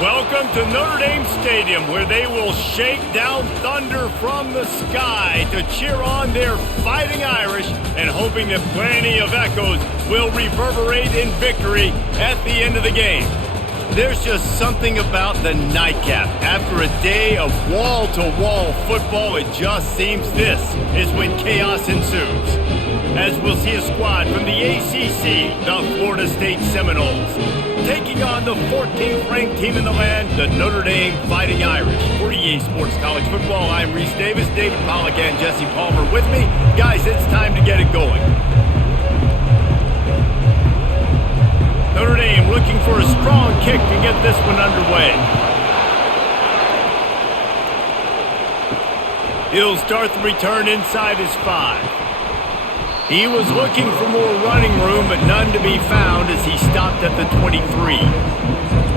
Welcome to Notre Dame Stadium, where they will shake down thunder from the sky to cheer on their Fighting Irish and hoping that plenty of echoes will reverberate in victory at the end of the game. There's just something about the nightcap. After a day of wall-to-wall football, it just seems this is when chaos ensues. As we'll see a squad from the ACC, the Florida State Seminoles, taking on the 14th ranked team in the land, the Notre Dame Fighting Irish. For EA Sports College Football, I'm Reese Davis, David Pollack, and Jesse Palmer with me. Guys, it's time to get it going. Notre Dame looking for a strong kick to get this one underway. He'll start the return inside his 5. He was looking for more running room, but none to be found as he stopped at the 23.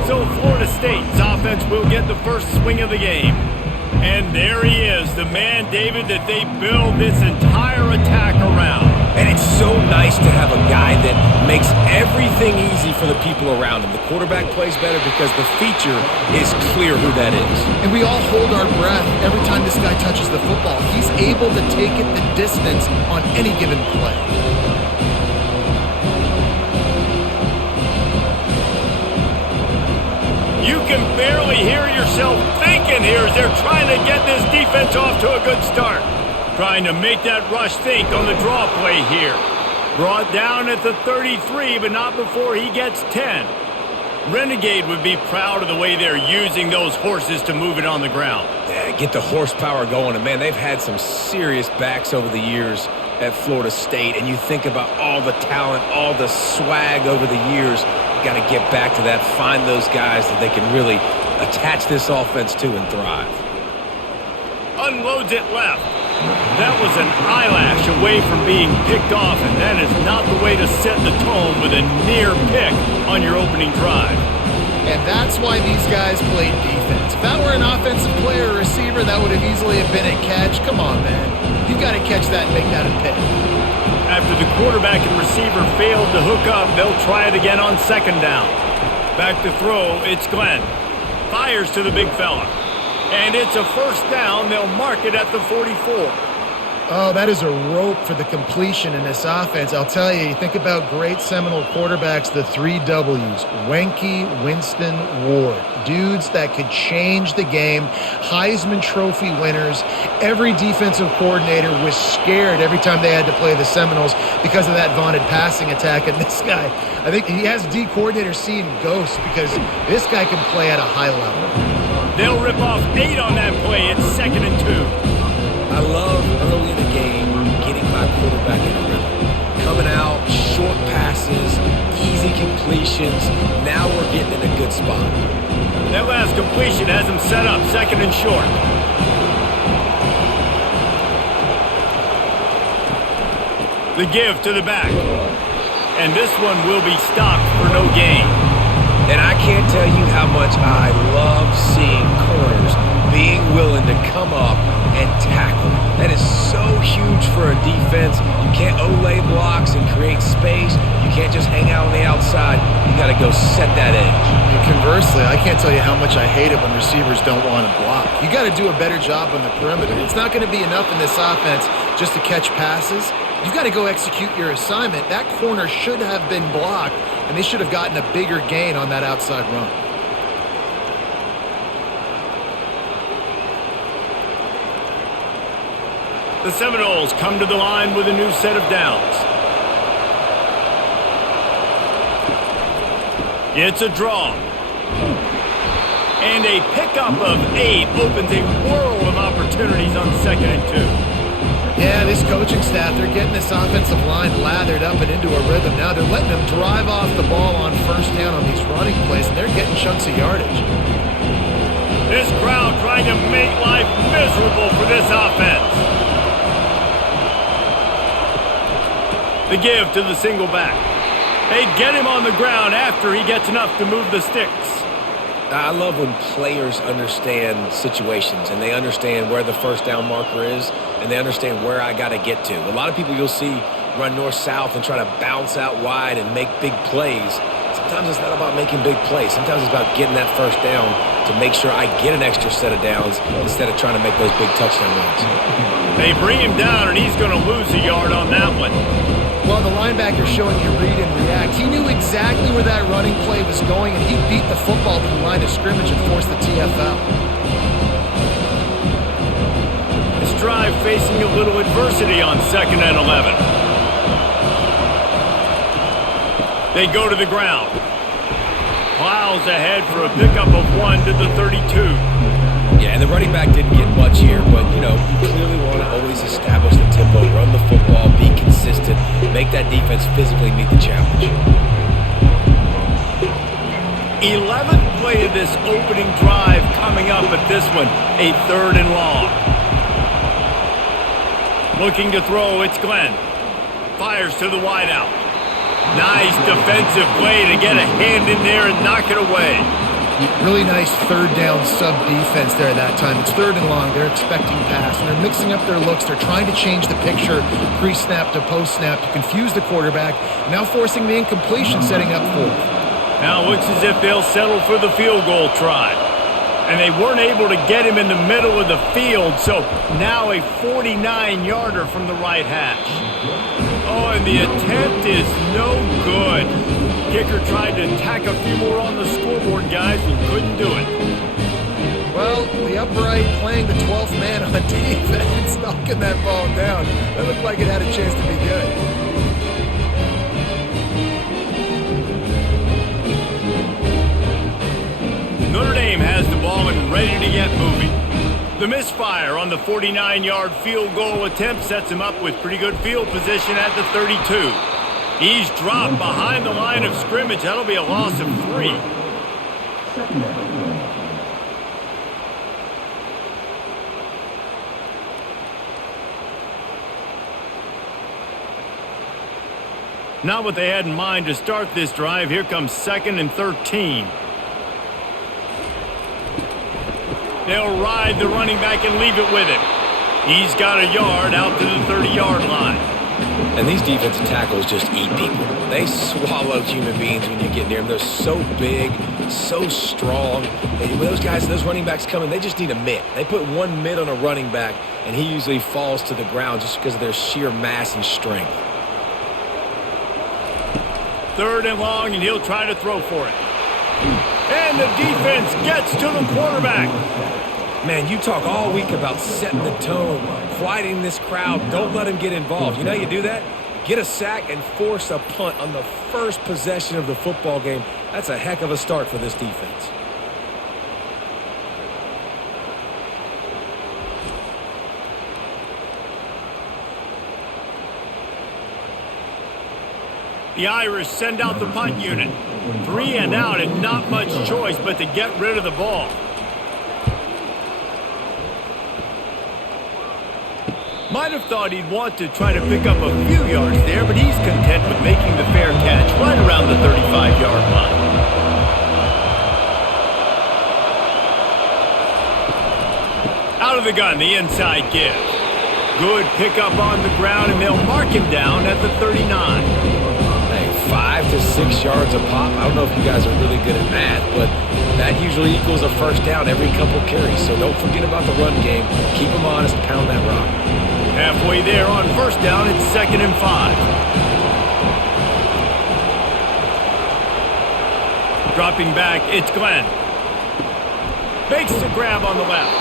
So Florida State's offense will get the first swing of the game. And there he is, the man, David, that they build this entire attack around. And it's so nice to have a guy that makes everything easy for the people around him. The quarterback plays better because the feature is clear who that is. And we all hold our breath every time this guy touches the football. He's able to take it the distance on any given play. You can barely hear yourself thinking here as they're trying to get this defense off to a good start. Trying to make that rush think on the draw play here. Brought down at the 33, but not before he gets 10. Renegade would be proud of the way they're using those horses to move it on the ground. Yeah, get the horsepower going. And, man, they've had some serious backs over the years at Florida State. And you think about all the talent, all the swag over the years. You got to get back to that, find those guys that they can really attach this offense to and thrive. Unloads it left. That was an eyelash away from being picked off, and that is not the way to set the tone with a near pick on your opening drive. And that's why these guys played defense. If that were an offensive player or receiver, that would have easily been a catch. Come on, man. You've got to catch that and make that a pick. After the quarterback and receiver failed to hook up, they'll try it again on second down. Back to throw, it's Glenn. Fires to the big fella. And it's a first down. They'll mark it at the 44. Oh, that is a rope for the completion in this offense. I'll tell you, you think about great Seminole quarterbacks, the 3 W's, Wenke, Winston, Ward. Dudes that could change the game, Heisman Trophy winners. Every defensive coordinator was scared every time they had to play the Seminoles because of that vaunted passing attack. And this guy, I think he has D coordinator seeing ghosts because this guy can play at a high level. They'll rip off 8 on that play. It's 2nd and 2. I love early in the game getting my quarterback in a rhythm. Coming out, short passes, easy completions. Now we're getting in a good spot. That last completion has him set up 2nd and short. The give to the back. And this one will be stopped for no gain. And I can't tell you how much I love seeing corners being willing to come up and tackle. That is so huge for a defense. You can't olay blocks and create space. You can't just hang out on the outside. You got to go set that edge. And conversely, I can't tell you how much I hate it when receivers don't want to block. You got to do a better job on the perimeter. It's not going to be enough in this offense just to catch passes. You've got to go execute your assignment. That corner should have been blocked, and they should have gotten a bigger gain on that outside run. The Seminoles come to the line with a new set of downs. It's a draw. And a pickup of 8 opens a world of opportunities on 2nd and 2. Yeah, this coaching staff, they're getting this offensive line lathered up and into a rhythm. Now they're letting them drive off the ball on first down on these running plays, and they're getting chunks of yardage. This crowd trying to make life miserable for this offense. The give to the single back. They get him on the ground after he gets enough to move the sticks. I love when players understand situations and they understand where the first down marker is and they understand where I got to get to. A lot of people you'll see run north-south and try to bounce out wide and make big plays. Sometimes it's not about making big plays. Sometimes it's about getting that first down to make sure I get an extra set of downs instead of trying to make those big touchdown runs. They bring him down, and he's going to lose a yard on that one. Well, the linebacker's showing you read and react. He knew exactly where that running play was going, and he beat the football to the line of scrimmage and forced the TFL. This drive facing a little adversity on 2nd and 11. They go to the ground. Plows ahead for a pickup of 1 to the 32. Yeah, and the running back didn't get much here, but, you clearly want to always establish the tempo, run the football, be consistent, make that defense physically meet the challenge. 11th play of this opening drive coming up at this one, a 3rd and long. Looking to throw, it's Glenn. Fires to the wideout. Nice defensive play to get a hand in there and knock it away. Really nice third down sub defense there that time. It's 3rd and long. They're expecting pass, and they're mixing up their looks. They're trying to change the picture pre-snap to post-snap to confuse the quarterback, now forcing the incompletion, setting up 4th. Now it looks as if they'll settle for the field goal try. And they weren't able to get him in the middle of the field, so now a 49-yarder from the right hash. Oh, and the attempt is no good. Kicker tried to tack a few more on the scoreboard, guys, and couldn't do it. Well, the upright playing the 12th man on defense, knocking that ball down. That looked like it had a chance to be good. Notre Dame has the ball and ready to get moving. The misfire on the 49-yard field goal attempt sets him up with pretty good field position at the 32. He's dropped behind the line of scrimmage. That'll be a loss of 3. Not what they had in mind to start this drive. Here comes 2nd and 13. They'll ride the running back and leave it with him. He's got a yard out to the 30-yard line. And these defensive tackles just eat people. They swallow human beings when you get near them. They're so big, so strong. And when those guys, those running backs come in, they just need a mitt. They put one mitt on a running back, and he usually falls to the ground just because of their sheer mass and strength. 3rd and long, and he'll try to throw for it. And the defense gets to the quarterback. Man, you talk all week about setting the tone, quieting this crowd. Don't let them get involved. You know how you do that? Get a sack and force a punt on the first possession of the football game. That's a heck of a start for this defense. The Irish send out the punt unit. 3 and out, and not much choice but to get rid of the ball. Might have thought he'd want to try to pick up a few yards there, but he's content with making the fair catch right around the 35-yard line. Out of the gun, the inside give. Good pickup on the ground, and they'll mark him down at the 39. 5 to 6 yards a pop. I don't know if you guys are really good at math, but that usually equals a first down every couple carries. So don't forget about the run game. Keep them honest, pound that rock. Halfway there on first down, it's 2nd and 5. Dropping back, it's Glenn. Makes the grab on the left.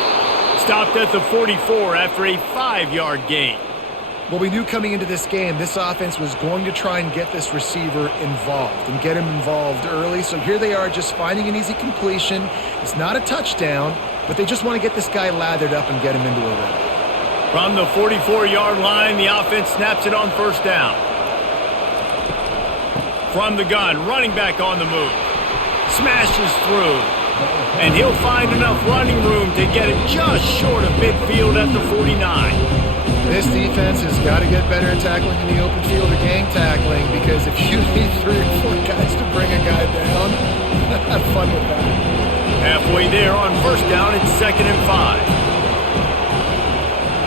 Stopped at the 44 after a 5-yard gain. Well, we knew coming into this game, this offense was going to try and get this receiver involved and get him involved early. So here they are just finding an easy completion. It's not a touchdown, but they just want to get this guy lathered up and get him into a run. From the 44-yard line, the offense snaps it on first down. From the gun, running back on the move. Smashes through. And he'll find enough running room to get it just short of midfield at the 49. This defense has got to get better at tackling in the open field or gang tackling, because if you need 3 or 4 guys to bring a guy down, have fun with that. Halfway there on first down, it's 2nd and 5.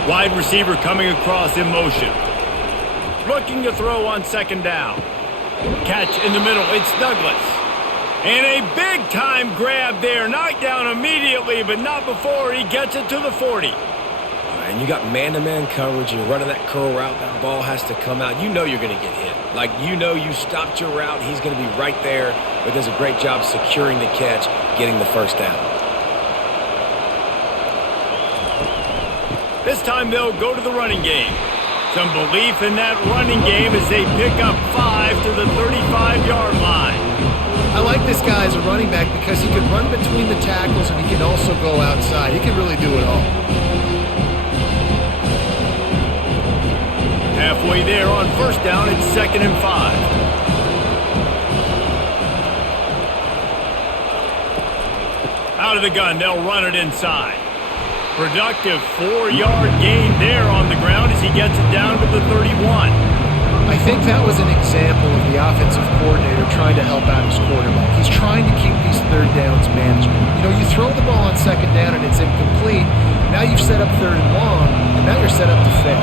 Wide receiver coming across in motion. Looking to throw on 2nd down. Catch in the middle, it's Douglas. And a big-time grab there. Knocked down immediately, but not before he gets it to the 40. And you got man-to-man coverage. You're running that curl route. That ball has to come out. You know you're going to get hit. Like, you know you stopped your route. He's going to be right there. But does a great job securing the catch, getting the first down. This time they'll go to the running game. Some belief in that running game as they pick up 5 to the 35-yard line. I like this guy as a running back because he can run between the tackles and he can also go outside. He can really do it all. Halfway there on first down, it's 2nd and 5. Out of the gun, they'll run it inside. Productive 4-yard gain there on the ground as he gets it down to the 31. I think that was an example of the offensive coordinator trying to help out his quarterback. He's trying to keep these third downs manageable. You know, you throw the ball on 2nd down and it's incomplete. Now you've set up 3rd and long, and now you're set up to fail.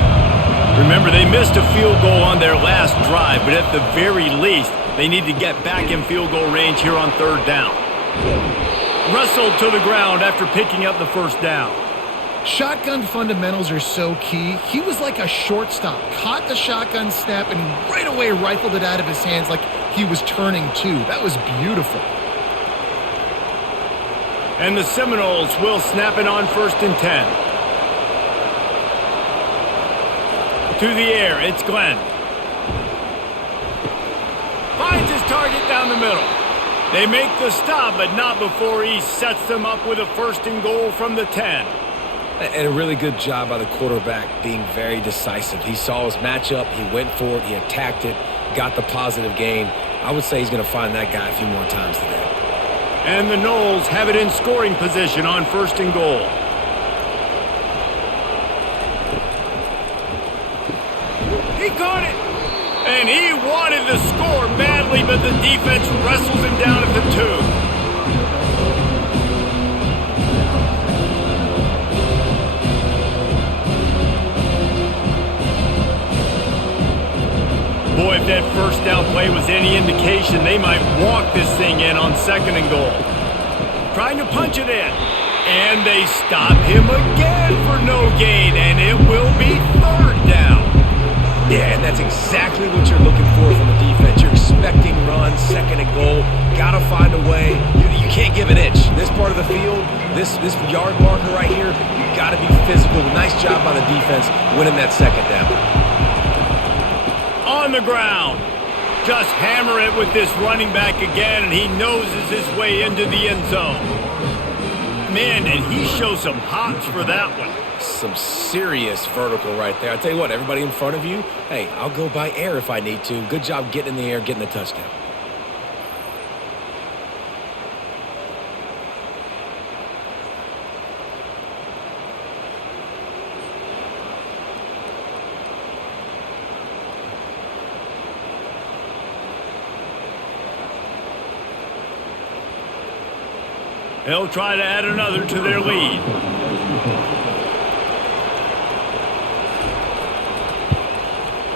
Remember, they missed a field goal on their last drive, but at the very least, they need to get back in field goal range here on 3rd down. Wrestled to the ground after picking up the first down. Shotgun fundamentals are so key. He was like a shortstop, caught the shotgun snap, and right away rifled it out of his hands like he was turning two. That was beautiful. And the Seminoles will snap it on 1st and 10. To the air, it's Glenn. Finds his target down the middle. They make the stop, but not before he sets them up with a 1st and goal from the 10. And a really good job by the quarterback being very decisive. He saw his matchup, he went for it, he attacked it, got the positive gain. I would say he's going to find that guy a few more times today. And the Noles have it in scoring position on 1st and goal. He caught it! And he wanted the score badly, but the defense wrestles him down at the 2. Boy, if that first down play was any indication, they might walk this thing in on 2nd and goal. Trying to punch it in. And they stop him again for no gain, and it will be 3rd down. Yeah, and that's exactly what you're looking for from the defense. You're expecting runs, 2nd and goal. Got to find a way. You can't give an inch. This part of the field, this yard marker right here, you got to be physical. Nice job by the defense winning that 2nd down. On the ground. Just hammer it with this running back again, and he noses his way into the end zone. Man, did he show some hops for that one. Some serious vertical right there. I tell you what, everybody in front of you, hey, I'll go by air if I need to. Good job getting in the air, getting the touchdown. They'll try to add another to their lead.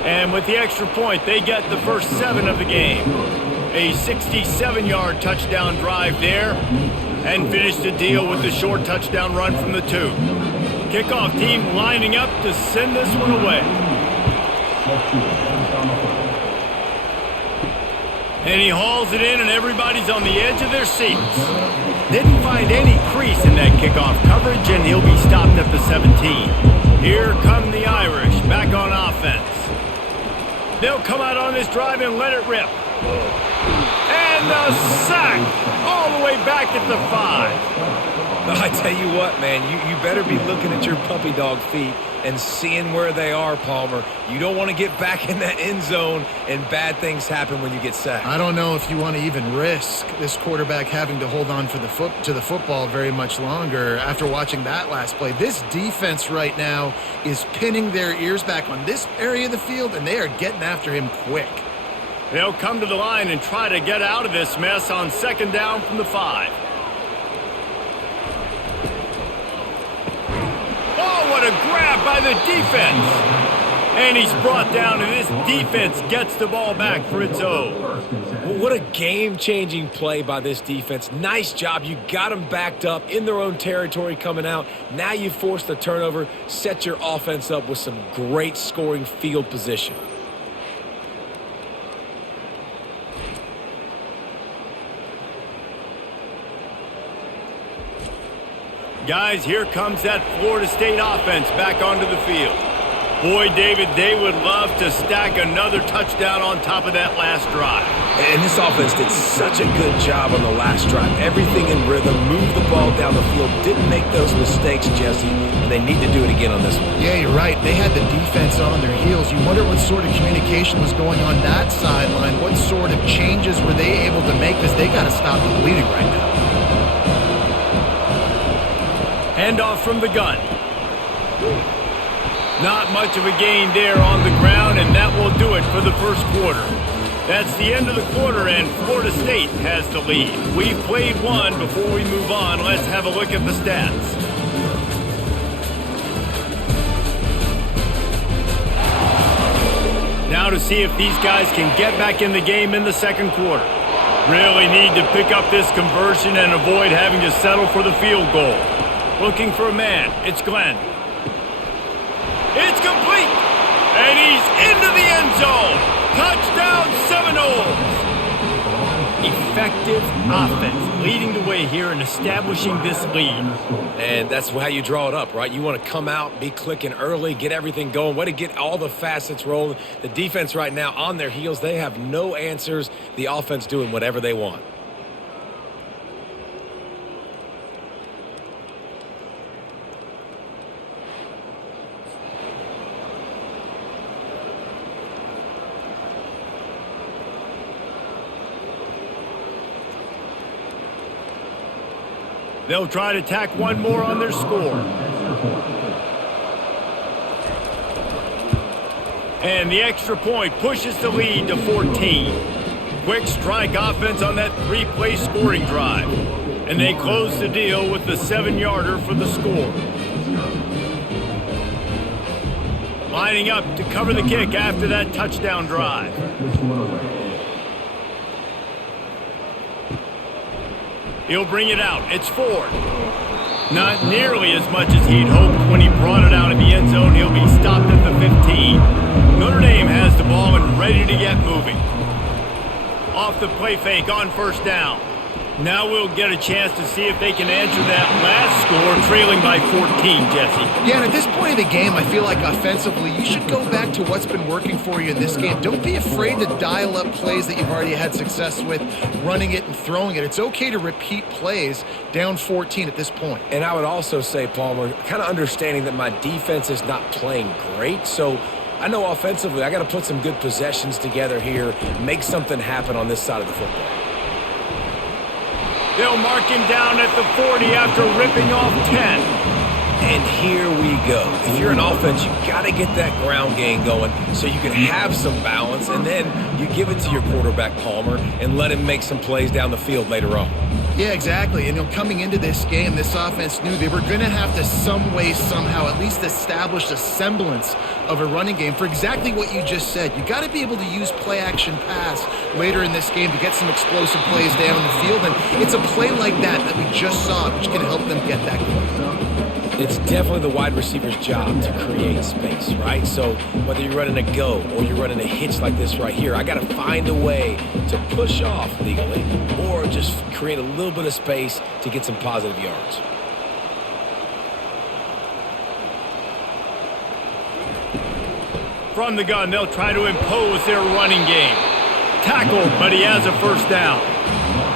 And with the extra point, they get the first 7 of the game. A 67-yard touchdown drive there, and finish the deal with the short touchdown run from the 2. Kickoff team lining up to send this one away. And he hauls it in, and everybody's on the edge of their seats. Didn't find any crease in that kickoff coverage, and he'll be stopped at the 17. Here come the Irish back on offense. They'll come out on this drive and let it rip. And the sack all the way back at the 5. I tell you what, man, you better be looking at your puppy dog feet and seeing where they are, Palmer. You don't want to get back in that end zone and bad things happen when you get sacked. I don't know if you want to even risk this quarterback having to hold on to the football very much longer after watching that last play. This defense right now is pinning their ears back on this area of the field, and they are getting after him quick. They'll come to the line and try to get out of this mess on 2nd down from the 5. Oh, what a grab by the defense. And he's brought down, and this defense gets the ball back for its own. What a game-changing play by this defense. Nice job. You got them backed up in their own territory coming out. Now you force the turnover, set your offense up with some great scoring field position. Guys, here comes that Florida State offense back onto the field. Boy, David, they would love to stack another touchdown on top of that last drive. And this offense did such a good job on the last drive. Everything in rhythm, moved the ball down the field, didn't make those mistakes, Jesse, and they need to do it again on this one. Yeah, you're right. They had the defense on their heels. You wonder what sort of communication was going on that sideline. What sort of changes were they able to make? Because they got to stop the bleeding right now. Handoff from the gun. Not much of a gain there on the ground, and that will do it for the first quarter. That's the end of the quarter, and Florida State has the lead. We've played one. Before we move on, let's have a look at the stats. Now to see if these guys can get back in the game in the second quarter. Really need to pick up this conversion and avoid having to settle for the field goal. Looking for a man. It's Glenn. It's complete, and he's into the end zone. Touchdown, Seminoles. Effective offense leading the way here and establishing this lead. And that's how you draw it up, right? You want to come out, be clicking early, get everything going, way to get all the facets rolling. The defense right now on their heels, they have no answers. The offense doing whatever they want. They'll try to tack one more on their score. And the extra point pushes the lead to 14. Quick strike offense on that three-play scoring drive. And they close the deal with the 7-yarder for the score. Lining up to cover the kick after that touchdown drive. He'll bring it out. It's Ford. Not nearly as much as he'd hoped when he brought it out in the end zone. He'll be stopped at the 15. Notre Dame has the ball and ready to get moving. Off the play fake on first down. Now we'll get a chance to see if they can answer that last score, trailing by 14, Jesse. Yeah, and at this point of the game, I feel like offensively, you should go back to what's been working for you in this game. Don't be afraid to dial up plays that you've already had success with, running it and throwing it. It's okay to repeat plays down 14 at this point. And I would also say, Palmer, kind of understanding that my defense is not playing great, so I know offensively I got to put some good possessions together here, make something happen on this side of the football. They'll mark him down at the 40 after ripping off 10. And here we go. If you're an offense, you got to get that ground game going so you can have some balance, and then you give it to your quarterback, Palmer, and let him make some plays down the field later on. Yeah, exactly. And coming into this game, this offense knew they were going to have to some way, somehow, at least establish a semblance of a running game for exactly what you just said. You got to be able to use play-action pass later in this game to get some explosive plays down the field. And it's a play like that we just saw, which can help them get that going. It's definitely the wide receiver's job to create space, right? So whether you're running a go or you're running a hitch like this right here, I got to find a way to push off legally or just create a little bit of space to get some positive yards. From the gun, they'll try to impose their running game. Tackled, but he has a first down.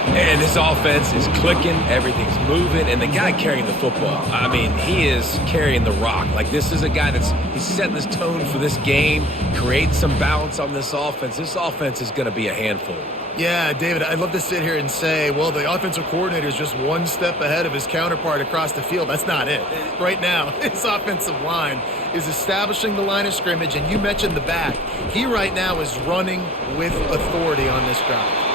And this offense is clicking, everything's moving, and the guy carrying the football, I mean, he is carrying the rock. Like, this is a guy he's setting this tone for this game, creating some balance on this offense. This offense is going to be a handful. Yeah, David, I'd love to sit here and say, well, the offensive coordinator is just one step ahead of his counterpart across the field. That's not it. Right now, his offensive line is establishing the line of scrimmage, and you mentioned the back. He right now is running with authority on this drive.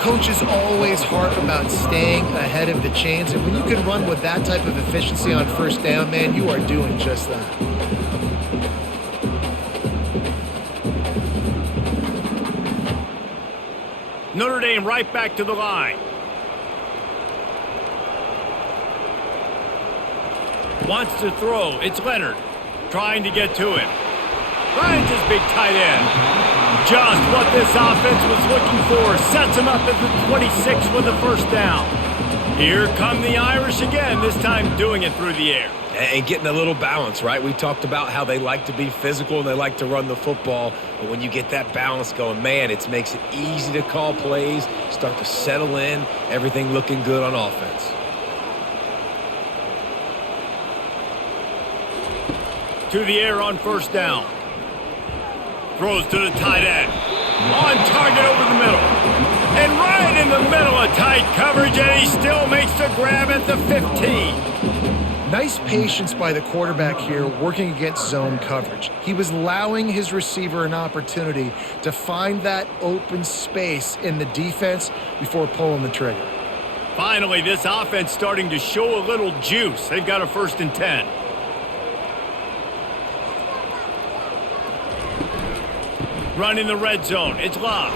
Coaches always harp about staying ahead of the chains, and when you can run with that type of efficiency on first down, man, you are doing just that. Notre Dame right back to the line. Wants to throw. It's Leonard trying to get to him. Finds his big tight end. Just what this offense was looking for. Sets him up at the 26 with the first down. Here come the Irish again, this time doing it through the air. And getting a little balance, right? We talked about how they like to be physical and they like to run the football. But when you get that balance going, man, it makes it easy to call plays, start to settle in, everything looking good on offense. To the air on first down. Throws to the tight end. On target over the middle. And right in the middle of tight coverage, and he still makes the grab at the 15. Nice patience by the quarterback here working against zone coverage. He was allowing his receiver an opportunity to find that open space in the defense before pulling the trigger. Finally, this offense starting to show a little juice. They've got a 1st and 10. Running the red zone. It's Love.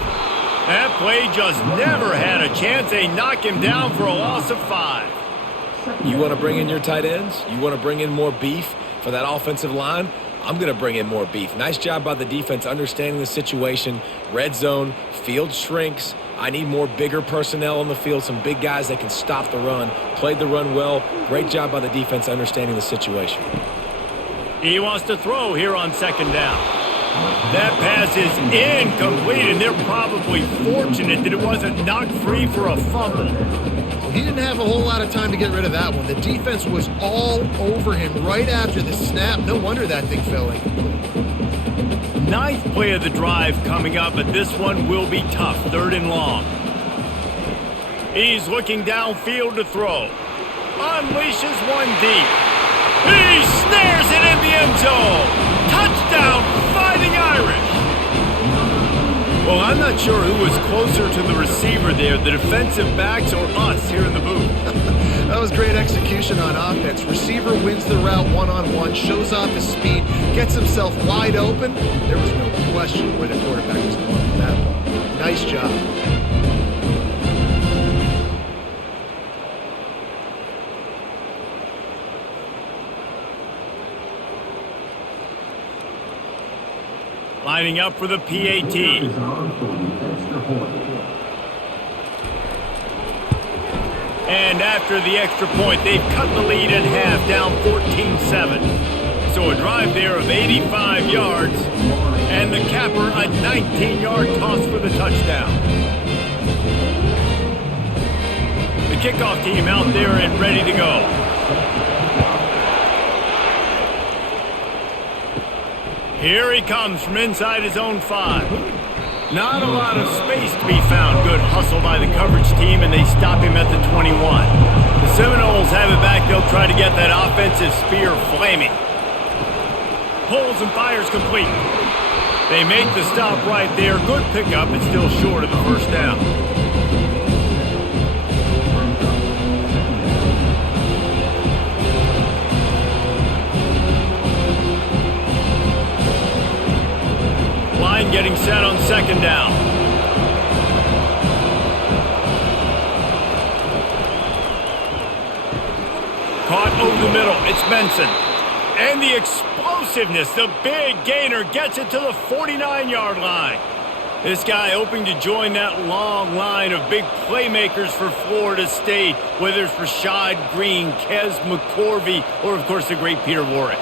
That play just never had a chance. They knock him down for a loss of 5. You want to bring in your tight ends? You want to bring in more beef for that offensive line? I'm going to bring in more beef. Nice job by the defense understanding the situation. Red zone, field shrinks. I need more bigger personnel on the field, some big guys that can stop the run. Played the run well. Great job by the defense understanding the situation. He wants to throw here on 2nd down. That pass is incomplete, and they're probably fortunate that it wasn't knocked free for a fumble. He didn't have a whole lot of time to get rid of that one. The defense was all over him right after the snap. No wonder that thing fell incomplete. 9th play of the drive coming up, but this one will be tough. 3rd and long. He's looking downfield to throw. Unleashes one deep. He snares it in the end zone. Touchdown, Fighting Irish. Well, I'm not sure who was closer to the receiver there, the defensive backs or us here in the booth. That was great execution on offense. Receiver wins the route one-on-one, shows off his speed, gets himself wide open. There was no question where the quarterback was going with that ball. Nice job. Lining up for the PAT. And after the extra point, they've cut the lead in half, down 14-7. So a drive there of 85 yards, and the capper a 19-yard toss for the touchdown. The kickoff team out there and ready to go. Here he comes from inside his own 5. Not a lot of space to be found. Good hustle by the coverage team, and they stop him at the 21. The Seminoles have it back. They'll try to get that offensive spear flaming. Pulls and fires complete. They make the stop right there. Good pickup, but still short of the 1st down. Line getting set on 2nd down. Caught over the middle. It's Benson. And the explosiveness, the big gainer gets it to the 49-yard line. This guy hoping to join that long line of big playmakers for Florida State, whether it's Rashad Green, Kez McCorvey, or, of course, the great Peter Warrick.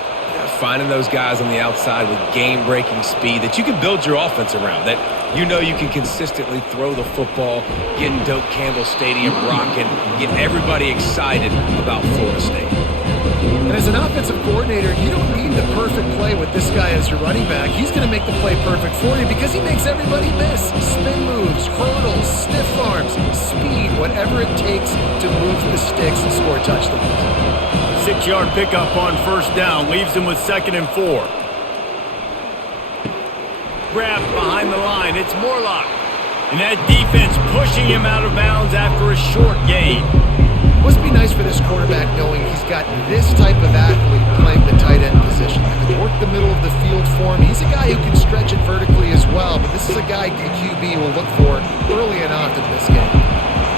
Finding those guys on the outside with game-breaking speed that you can build your offense around, that you know you can consistently throw the football, getting Doak Campbell Stadium rocking, getting everybody excited about Florida State. And as an offensive coordinator, you don't need the perfect play with this guy as your running back. He's going to make the play perfect for you because he makes everybody miss. Spin moves, hurdles, stiff arms, speed, whatever it takes to move the sticks and score touchdowns. 6-yard pickup on 1st down, leaves him with 2nd and 4. Grabbed behind the line, it's Morlock. And that defense pushing him out of bounds after a short gain. Must be nice for this quarterback knowing he's got this type of athlete playing the tight end position. If it worked the middle of the field for him. He's a guy who can stretch it vertically as well, but this is a guy the QB will look for early and often in this game.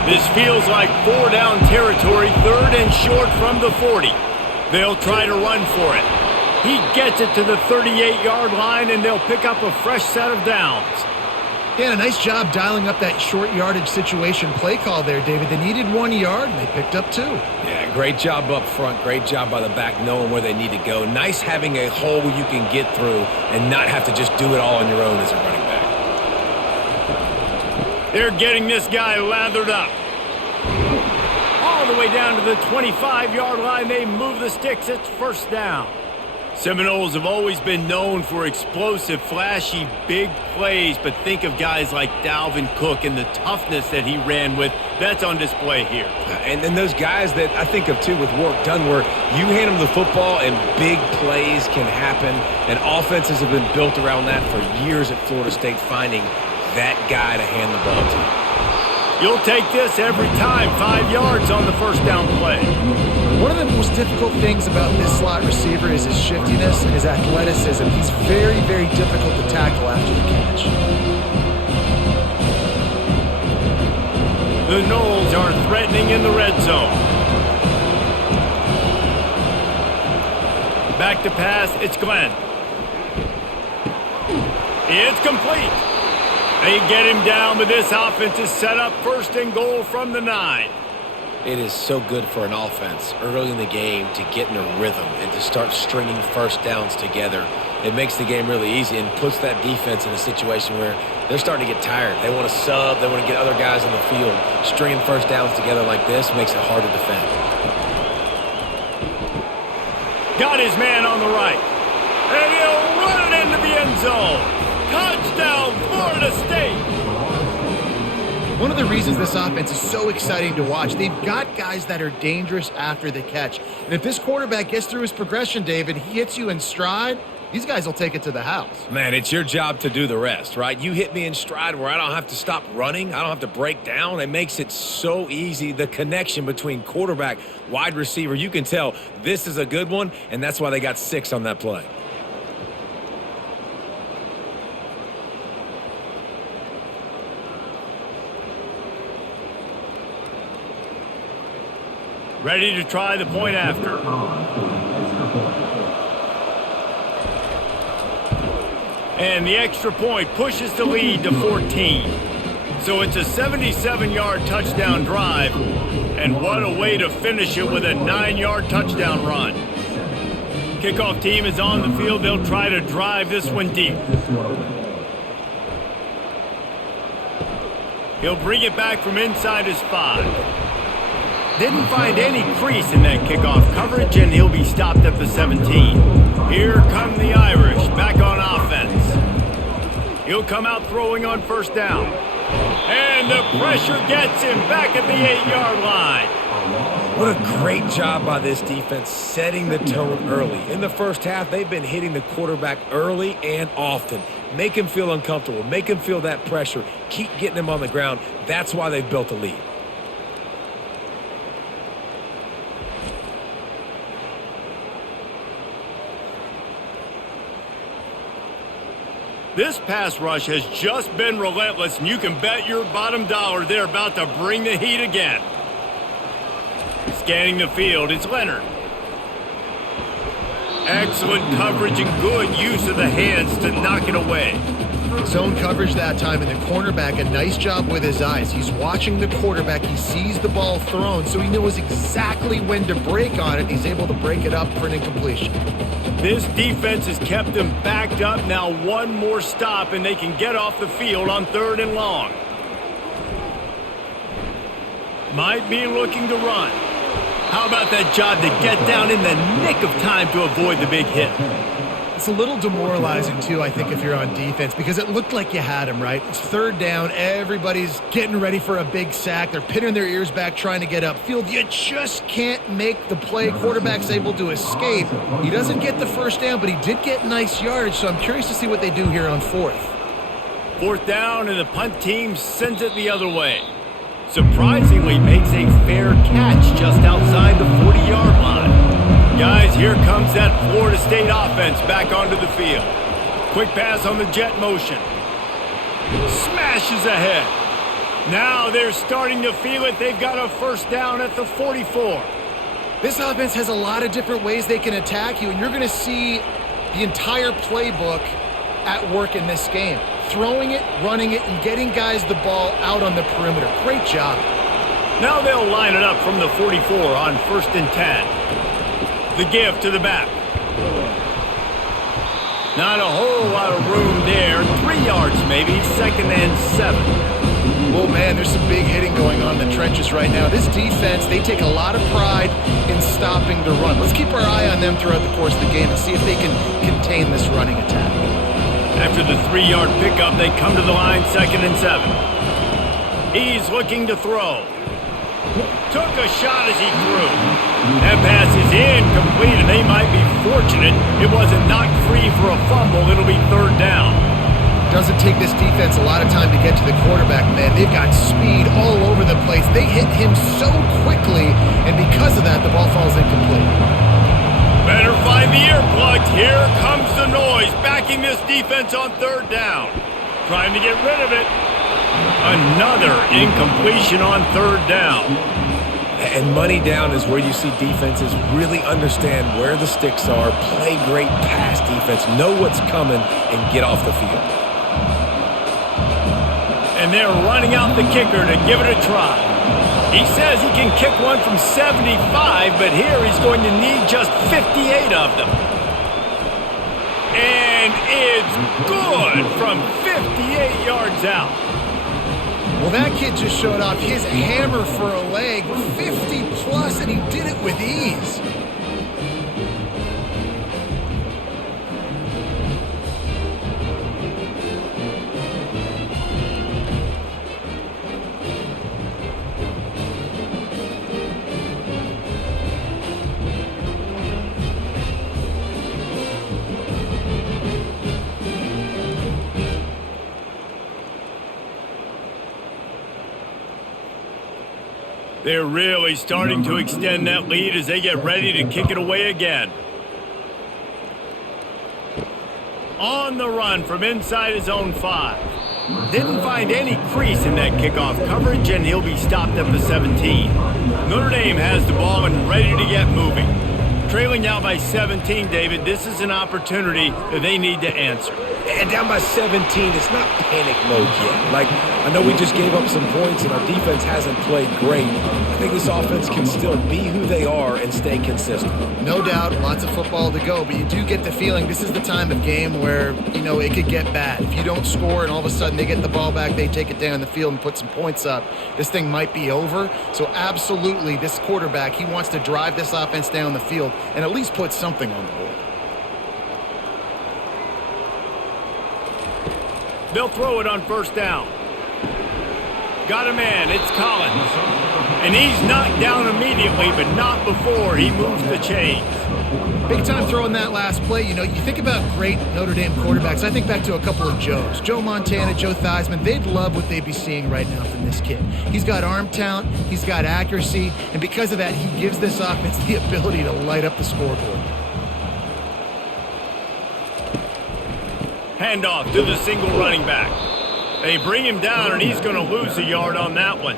This feels like 4-down territory, 3rd and short from the 40. They'll try to run for it. He gets it to the 38-yard line, and they'll pick up a fresh set of downs. Yeah, a nice job dialing up that short yardage situation play call there, David. They needed 1 yard, and they picked up 2. Yeah, great job up front. Great job by the back knowing where they need to go. Nice having a hole you can get through and not have to just do it all on your own as a running back. They're getting this guy lathered up. All the way down to the 25-yard line, they move the sticks. It's 1st down. Seminoles have always been known for explosive, flashy, big plays, but think of guys like Dalvin Cook and the toughness that he ran with. That's on display here. And then those guys that I think of, too, with work done, where you hand them the football and big plays can happen, and offenses have been built around that for years at Florida State, finding that guy to hand the ball to. You'll take this every time. 5 yards on the 1st down play. One of the most difficult things about this slot receiver is his shiftiness and his athleticism. He's very, very difficult to tackle after the catch. The Noles are threatening in the red zone. Back to pass, it's Glenn. It's complete. They get him down, but this offense is set up 1st and goal from the 9. It is so good for an offense early in the game to get in a rhythm and to start stringing 1st downs together. It makes the game really easy and puts that defense in a situation where they're starting to get tired. They want to sub. They want to get other guys in the field. Stringing 1st downs together like this makes it hard to defend. Got his man on the right. And he'll run it into the end zone. Touchdown, Florida State. One of the reasons this offense is so exciting to watch, they've got guys that are dangerous after the catch. And if this quarterback gets through his progression, David, he hits you in stride, these guys will take it to the house. Man, it's your job to do the rest, right? You hit me in stride where I don't have to stop running. I don't have to break down. It makes it so easy. The connection between quarterback, wide receiver, you can tell this is a good one, and that's why they got 6 on that play. Ready to try the point after. And the extra point pushes the lead to 14. So it's a 77-yard touchdown drive. And what a way to finish it with a 9-yard touchdown run. Kickoff team is on the field. They'll try to drive this one deep. He'll bring it back from inside his 5. Didn't find any crease in that kickoff coverage, and he'll be stopped at the 17. Here come the Irish, back on offense. He'll come out throwing on 1st down. And the pressure gets him back at the 8-yard line. What a great job by this defense setting the tone early. In the 1st half, they've been hitting the quarterback early and often. Make him feel uncomfortable. Make him feel that pressure. Keep getting him on the ground. That's why they've built a lead. This pass rush has just been relentless, and you can bet your bottom dollar they're about to bring the heat again. Scanning the field, it's Leonard. Excellent coverage and good use of the hands to knock it away. Zone coverage that time, and the cornerback, a nice job with his eyes. He's watching the quarterback. He sees the ball thrown, so he knows exactly when to break on it. He's able to break it up for an incompletion. This defense has kept them backed up. Now one more stop, and they can get off the field on 3rd and long. Might be looking to run. How about that job to get down in the nick of time to avoid the big hit? It's a little demoralizing, too, I think, if you're on defense, because it looked like you had him, right? It's 3rd down. Everybody's getting ready for a big sack. They're pinning their ears back trying to get upfield. You just can't make the play. Quarterback's able to escape. He doesn't get the 1st down, but he did get nice yardage, so I'm curious to see what they do here on 4th. 4th down, and the punt team sends it the other way. Surprisingly makes a fair catch just outside the 40-yard line. Guys here comes that Florida State offense back onto the field. Quick pass on the jet motion. Smashes ahead. Now they're starting to feel it. They've got a first down at the 44. This offense has a lot of different ways they can attack you, and you're going to see the entire playbook at work in this game. Throwing it, running it, and getting guys the ball out on the perimeter. Great job. Now they'll line it up from the 44 on 1st and 10. The give to the back. Not a whole lot of room there. 3 yards maybe, 2nd and 7. Oh, man, there's some big hitting going on in the trenches right now. This defense, they take a lot of pride in stopping the run. Let's keep our eye on them throughout the course of the game and see if they can contain this running attack. After the 3-yard pickup, they come to the line, 2nd and 7. He's looking to throw. Took a shot as he threw. That pass is incomplete, and they might be fortunate it wasn't knocked free for a fumble. It'll be 3rd down. Doesn't take this defense a lot of time to get to the quarterback, man. They've got speed all over the place. They hit him so quickly, and because of that, the ball falls incomplete. Better find the earplugs. Here comes the noise, backing this defense on 3rd down. Trying to get rid of it. Another incompletion on 3rd down. And money down is where you see defenses really understand where the sticks are, play great pass defense, know what's coming, and get off the field. And they're running out the kicker to give it a try. He says he can kick one from 75, but here he's going to need just 58 of them. And it's good from 58 yards out. Well, that kid just showed off his hammer for a leg, 50-plus, and he did it with ease. They're really starting to extend that lead as they get ready to kick it away again. On the run from inside his own 5. Didn't find any crease in that kickoff coverage, and he'll be stopped at the 17. Notre Dame has the ball and ready to get moving. Trailing now by 17, David, this is an opportunity that they need to answer. And down by 17, it's not panic mode yet. Like, I know we just gave up some points and our defense hasn't played great. I think this offense can still be who they are and stay consistent. No doubt, lots of football to go, but you do get the feeling this is the time of game where, you know, it could get bad. If you don't score and all of a sudden they get the ball back, they take it down the field and put some points up, this thing might be over. So absolutely, this quarterback, he wants to drive this offense down the field and at least put something on the board. They'll throw it on 1st down. Got a man, it's Collins. And he's knocked down immediately, but not before he moves the chains. Big time throwing that last play. You know, you think about great Notre Dame quarterbacks. I think back to a couple of Joes. Joe Montana, Joe Theismann. They'd love what they'd be seeing right now from this kid. He's got arm talent, he's got accuracy, and because of that, he gives this offense the ability to light up the scoreboard. Handoff to the single running back. They bring him down, and he's going to lose a yard on that one.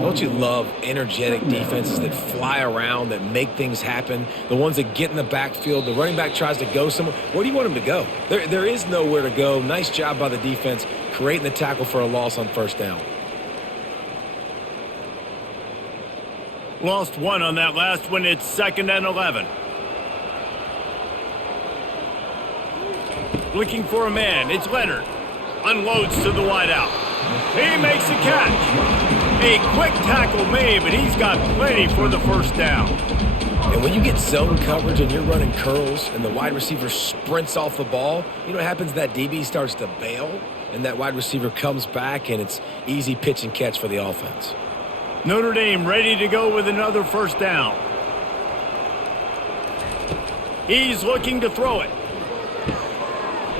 Don't you love energetic defenses that fly around, that make things happen? The ones that get in the backfield, the running back tries to go somewhere. Where do you want him to go? There is nowhere to go. Nice job by the defense, creating the tackle for a loss on 1st down. Lost one on that last one. It's 2nd and 11. Looking for a man. It's Leonard. Unloads to the wideout. He makes a catch. A quick tackle made, but he's got plenty for the 1st down. And when you get zone coverage and you're running curls and the wide receiver sprints off the ball, you know what happens? That DB starts to bail, and that wide receiver comes back, and it's easy pitch and catch for the offense. Notre Dame ready to go with another 1st down. He's looking to throw it.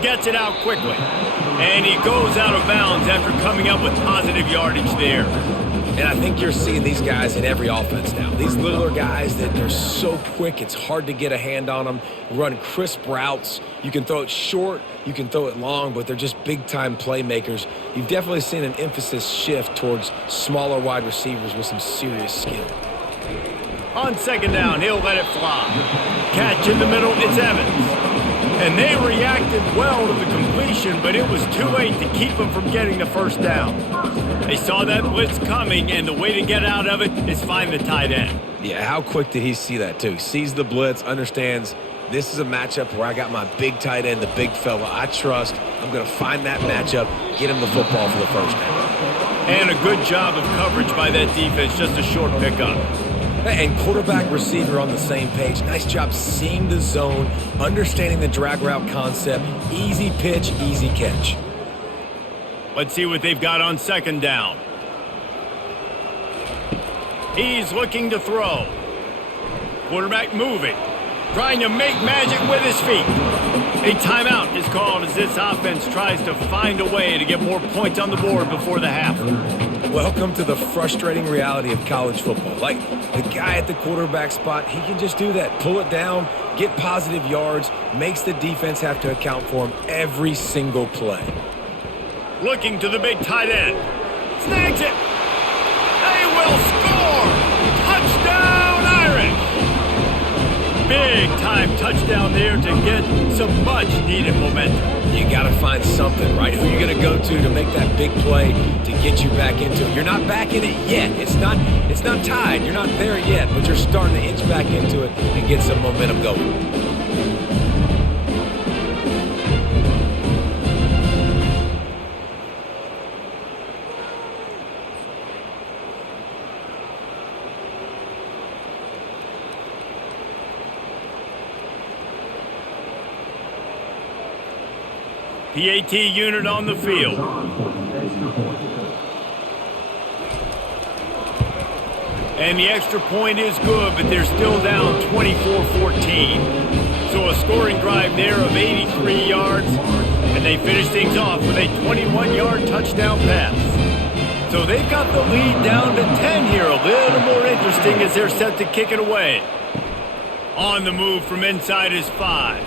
Gets it out quickly. And he goes out of bounds after coming up with positive yardage there. And I think you're seeing these guys in every offense now. These littler guys that they're so quick, it's hard to get a hand on them, run crisp routes. You can throw it short, you can throw it long, but they're just big-time playmakers. You've definitely seen an emphasis shift towards smaller wide receivers with some serious skill. On second down, he'll let it fly. Catch in the middle, it's Evans. And they reacted well to the completion, but it was too late to keep them from getting the first down. They saw that blitz coming, and the way to get out of it is find the tight end. Yeah, how quick did he see that, too? Sees the blitz, understands this is a matchup where I got my big tight end, the big fella I trust. I'm going to find that matchup, get him the football for the first down. And a good job of coverage by that defense, just a short pickup. And quarterback receiver on the same page. Nice job seeing the zone, understanding the drag route concept. Easy pitch, easy catch. Let's see what they've got on second down. He's looking to throw. Quarterback moving. Trying to make magic with his feet. A timeout is called as this offense tries to find a way to get more points on the board before the half. Welcome to the frustrating reality of college football. Like, the guy at the quarterback spot, he can just do that. Pull it down, get positive yards, makes the defense have to account for him every single play. Looking to the big tight end. Snags it. They will score. Touchdown, Irish. Big time touchdown there to get some much needed momentum. You got to find something, right? Who are you going to go to make that big play to get you back into it? You're not back in it yet. It's not tied. You're not there yet, but you're starting to inch back into it and get some momentum going. PAT unit on the field. And the extra point is good, but they're still down 24-14. So a scoring drive there of 83 yards, and they finish things off with a 21-yard touchdown pass. So they've got the lead down to 10 here, a little more interesting as they're set to kick it away. On the move from inside his 5.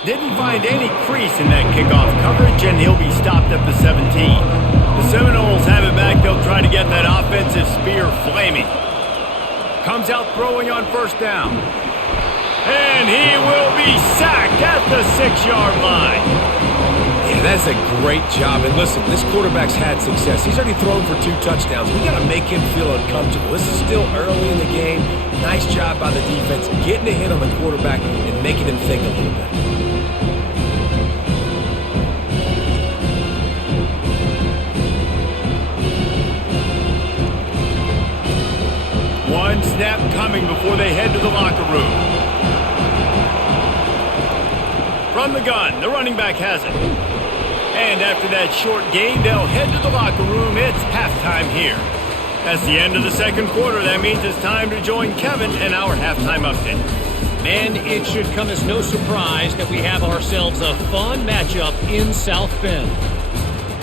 Didn't find any crease in that kickoff coverage, and he'll be stopped at the 17. The Seminoles have it back. They'll try to get that offensive spear flaming. Comes out throwing on first down. And he will be sacked at the 6-yard line. Yeah, that's a great job. And listen, this quarterback's had success. He's already thrown for 2 touchdowns. We got to make him feel uncomfortable. This is still early in the game. Nice job by the defense, getting a hit on the quarterback and making him think a little bit. One snap coming before they head to the locker room. From the gun, the running back has it. And after that short gain, they'll head to the locker room. It's halftime here. That's the end of the second quarter. That means it's time to join Kevin in our halftime update. And it should come as no surprise that we have ourselves a fun matchup in South Bend.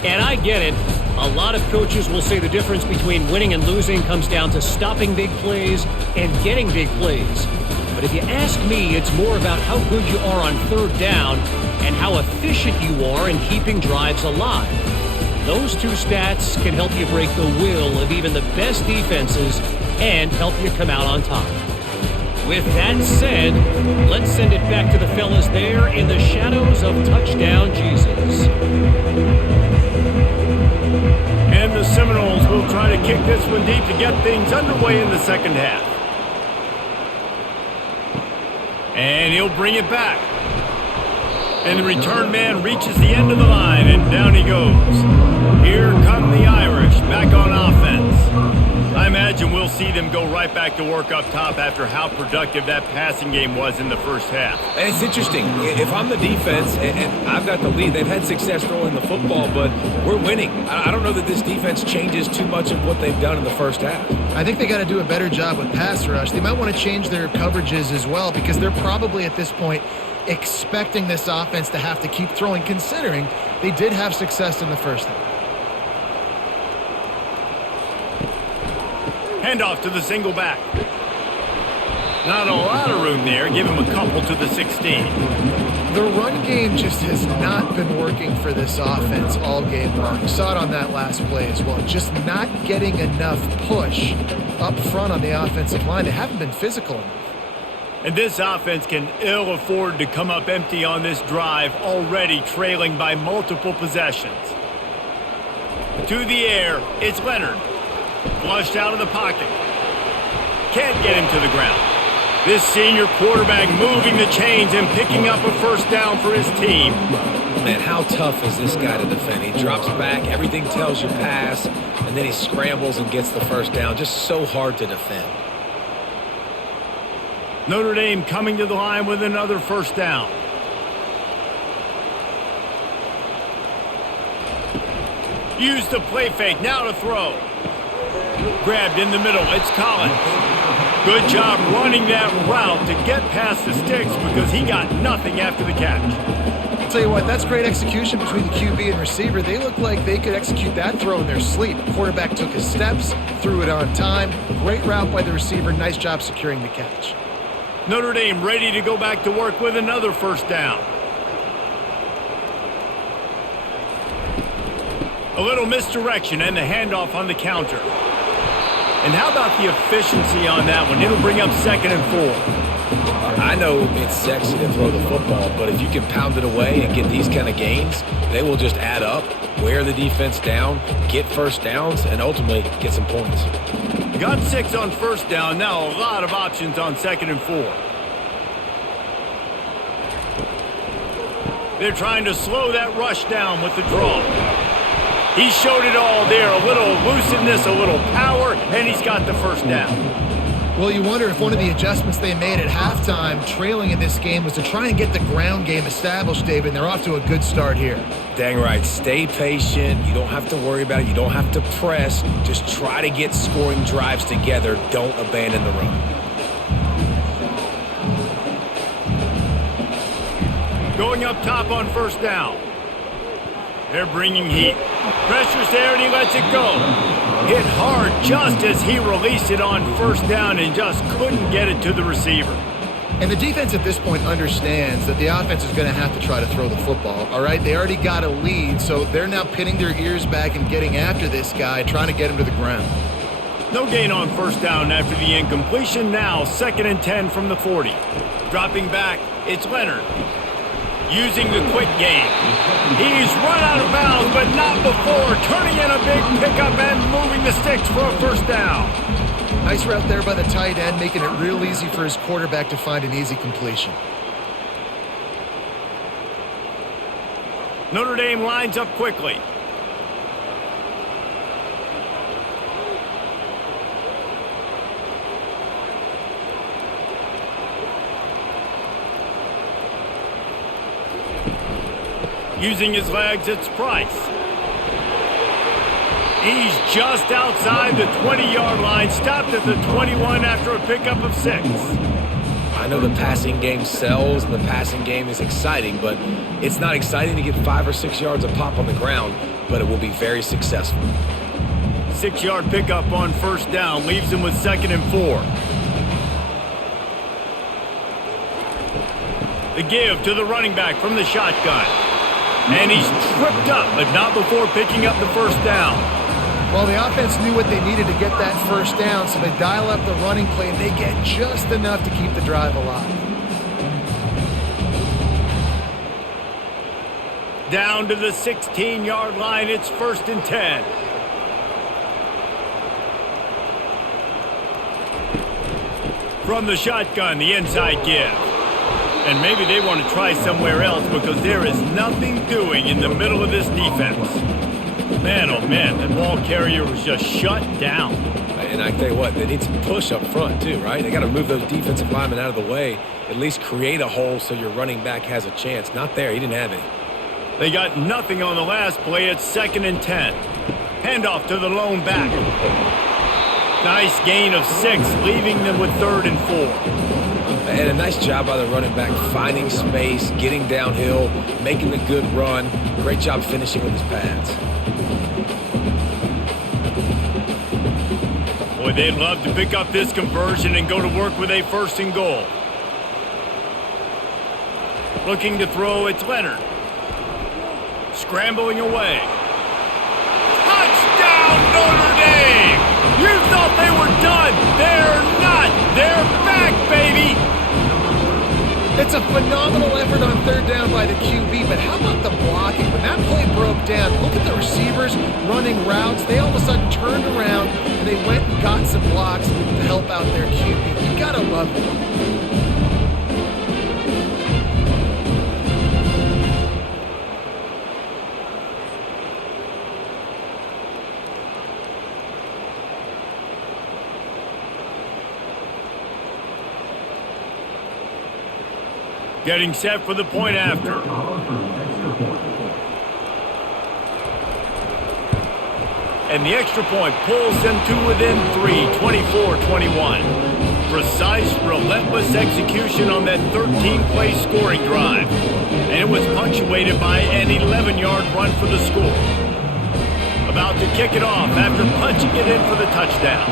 And I get it. A lot of coaches will say the difference between winning and losing comes down to stopping big plays and getting big plays. But if you ask me, it's more about how good you are on third down and how efficient you are in keeping drives alive. Those 2 stats can help you break the will of even the best defenses and help you come out on top. With that said, let's send it back to the fellas there in the shadows of Touchdown Jesus. And the Seminoles will try to kick this one deep to get things underway in the second half. And he'll bring it back. And the return man reaches the end of the line, and down he goes. Here come the Irish back on offense. I imagine we'll see them go right back to work up top after how productive that passing game was in the first half. And it's interesting. If I'm the defense and I've got the lead, they've had success throwing the football, but we're winning. I don't know that this defense changes too much of what they've done in the first half. I think they got to do a better job with pass rush. They might want to change their coverages as well because they're probably at this point expecting this offense to have to keep throwing, considering they did have success in the first half. Handoff to the single back. Not a lot of room there. Give him a couple to the 16. The run game just has not been working for this offense all game long. You saw it on that last play as well. Just not getting enough push up front on the offensive line. They haven't been physical enough. And this offense can ill afford to come up empty on this drive, already trailing by multiple possessions. To the air, it's Leonard. Flushed out of the pocket. Can't get him to the ground. This senior quarterback moving the chains and picking up a first down for his team. Man, how tough is this guy to defend? He drops back, everything tells you pass, and then he scrambles and gets the first down. Just so hard to defend. Notre Dame coming to the line with another first down. Use the play fake, now to throw. Grabbed in the middle, it's Collins. Good job running that route to get past the sticks because he got nothing after the catch. I'll tell you what, that's great execution between the QB and receiver. They look like they could execute that throw in their sleep. The quarterback took his steps, threw it on time. Great route by the receiver. Nice job securing the catch. Notre Dame ready to go back to work with another first down. A little misdirection and the handoff on the counter. And how about the efficiency on that one? It'll bring up 2nd and 4. I know it's sexy to throw the football, but if you can pound it away and get these kind of gains, they will just add up, wear the defense down, get first downs, and ultimately get some points. Got 6 on first down. Now a lot of options on 2nd and 4. They're trying to slow that rush down with the draw. He showed it all there. A little elusiveness, a little power, and he's got the first down. Well, you wonder if one of the adjustments they made at halftime, trailing in this game, was to try and get the ground game established, David, and they're off to a good start here. Dang right. Stay patient. You don't have to worry about it. You don't have to press. Just try to get scoring drives together. Don't abandon the run. Going up top on first down. They're bringing heat. Pressure's there and he lets it go. Hit hard just as he released it on first down and just couldn't get it to the receiver. And the defense at this point understands that the offense is going to have to try to throw the football, all right? They already got a lead, so they're now pinning their ears back and getting after this guy, trying to get him to the ground. No gain on first down after the incompletion. Now 2nd and 10 from the 40. Dropping back, it's Leonard. Using the quick game. He's run out of bounds, but not before. Turning in a big pickup and moving the sticks for a first down. Nice route there by the tight end, making it real easy for his quarterback to find an easy completion. Notre Dame lines up quickly. Using his legs, it's Price. He's just outside the 20-yard line, stopped at the 21 after a pickup of 6. I know the passing game sells and the passing game is exciting, but it's not exciting to get 5 or 6 yards of pop on the ground, but it will be very successful. 6-yard pickup on first down leaves him with 2nd and 4. The give to the running back from the shotgun. And he's tripped up, but not before picking up the first down. Well, the offense knew what they needed to get that first down, so they dial up the running play, and they get just enough to keep the drive alive. Down to the 16-yard line, it's 1st and 10. From the shotgun, the inside give. And maybe they want to try somewhere else because there is nothing doing in the middle of this defense. Man, oh man, the ball carrier was just shut down. And I tell you what, they need some push up front too, right? They got to move those defensive linemen out of the way, at least create a hole so your running back has a chance. Not there, he didn't have any. They got nothing on the last play. It's 2nd and 10. Handoff to the lone back. Nice gain of 6, leaving them with 3rd and 4. And a nice job by the running back, finding space, getting downhill, making the good run. Great job finishing with his pads. Boy, they'd love to pick up this conversion and go to work with a 1st and goal. Looking to throw, it's Leonard. Scrambling away. Touchdown, Notre Dame! You thought they were done. They're not. They're back, baby! It's a phenomenal effort on 3rd down by the QB, but how about the blocking? When that play broke down, look at the receivers running routes. They all of a sudden turned around, and they went and got some blocks to help out their QB. You gotta love it. Getting set for the point after. And the extra point pulls them to within 3, 24-21. Precise, relentless execution on that 13-play scoring drive. And it was punctuated by an 11-yard run for the score. About to kick it off after punching it in for the touchdown.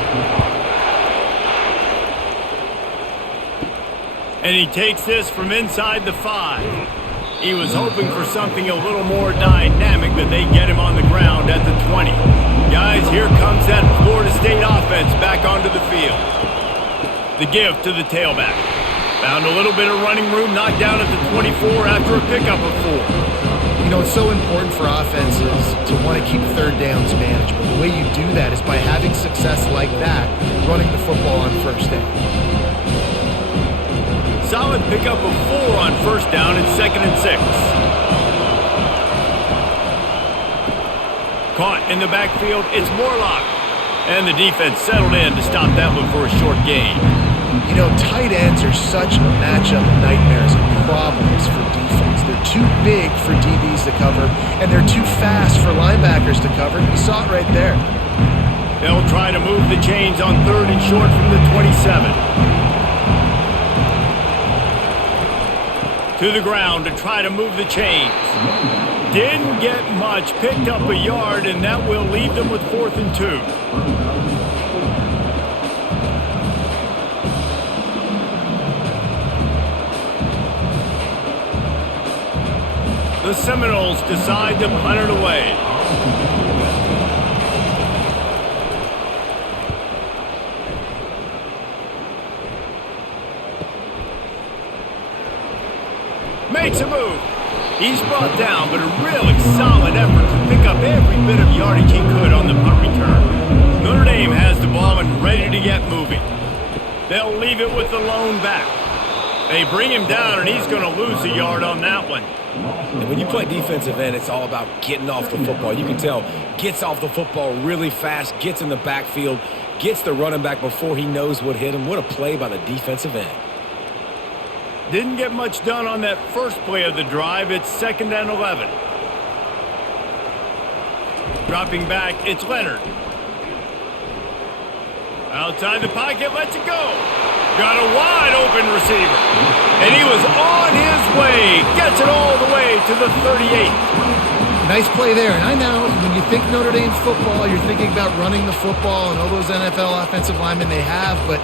And he takes this from inside the 5. He was hoping for something a little more dynamic, but they get him on the ground at the 20. Guys, here comes that Florida State offense back onto the field. The give to the tailback. Found a little bit of running room, knocked down at the 24 after a pickup of 4. You know, it's so important for offenses to want to keep 3rd downs manageable. The way you do that is by having success like that, running the football on 1st down. Solid pickup of 4 on 1st down and 2nd and 6. Caught in the backfield, it's Morlock. And the defense settled in to stop that one for a short gain. You know, tight ends are such matchup nightmares and problems for defense. They're too big for DBs to cover, and they're too fast for linebackers to cover. You saw it right there. They'll try to move the chains on 3rd and short from the 27. To the ground to try to move the chains. Didn't get much, picked up a yard, and that will leave them with 4th and 2. The Seminoles decide to punt it away. Makes a move. He's brought down, but a really solid effort to pick up every bit of yardage he could on the punt return. Notre Dame has the ball and ready to get moving. They'll leave it with the lone back. They bring him down, and he's going to lose a yard on that one. And when you play defensive end, it's all about getting off the football. You can tell, gets off the football really fast, gets in the backfield, gets the running back before he knows what hit him. What a play by the defensive end. Didn't get much done on that first play of the drive. It's 2nd and 11. Dropping back, it's Leonard. Outside the pocket, lets it go. Got a wide open receiver. And he was on his way. Gets it all the way to the 38. Nice play there. And I know when you think Notre Dame football, you're thinking about running the football and all those NFL offensive linemen they have, but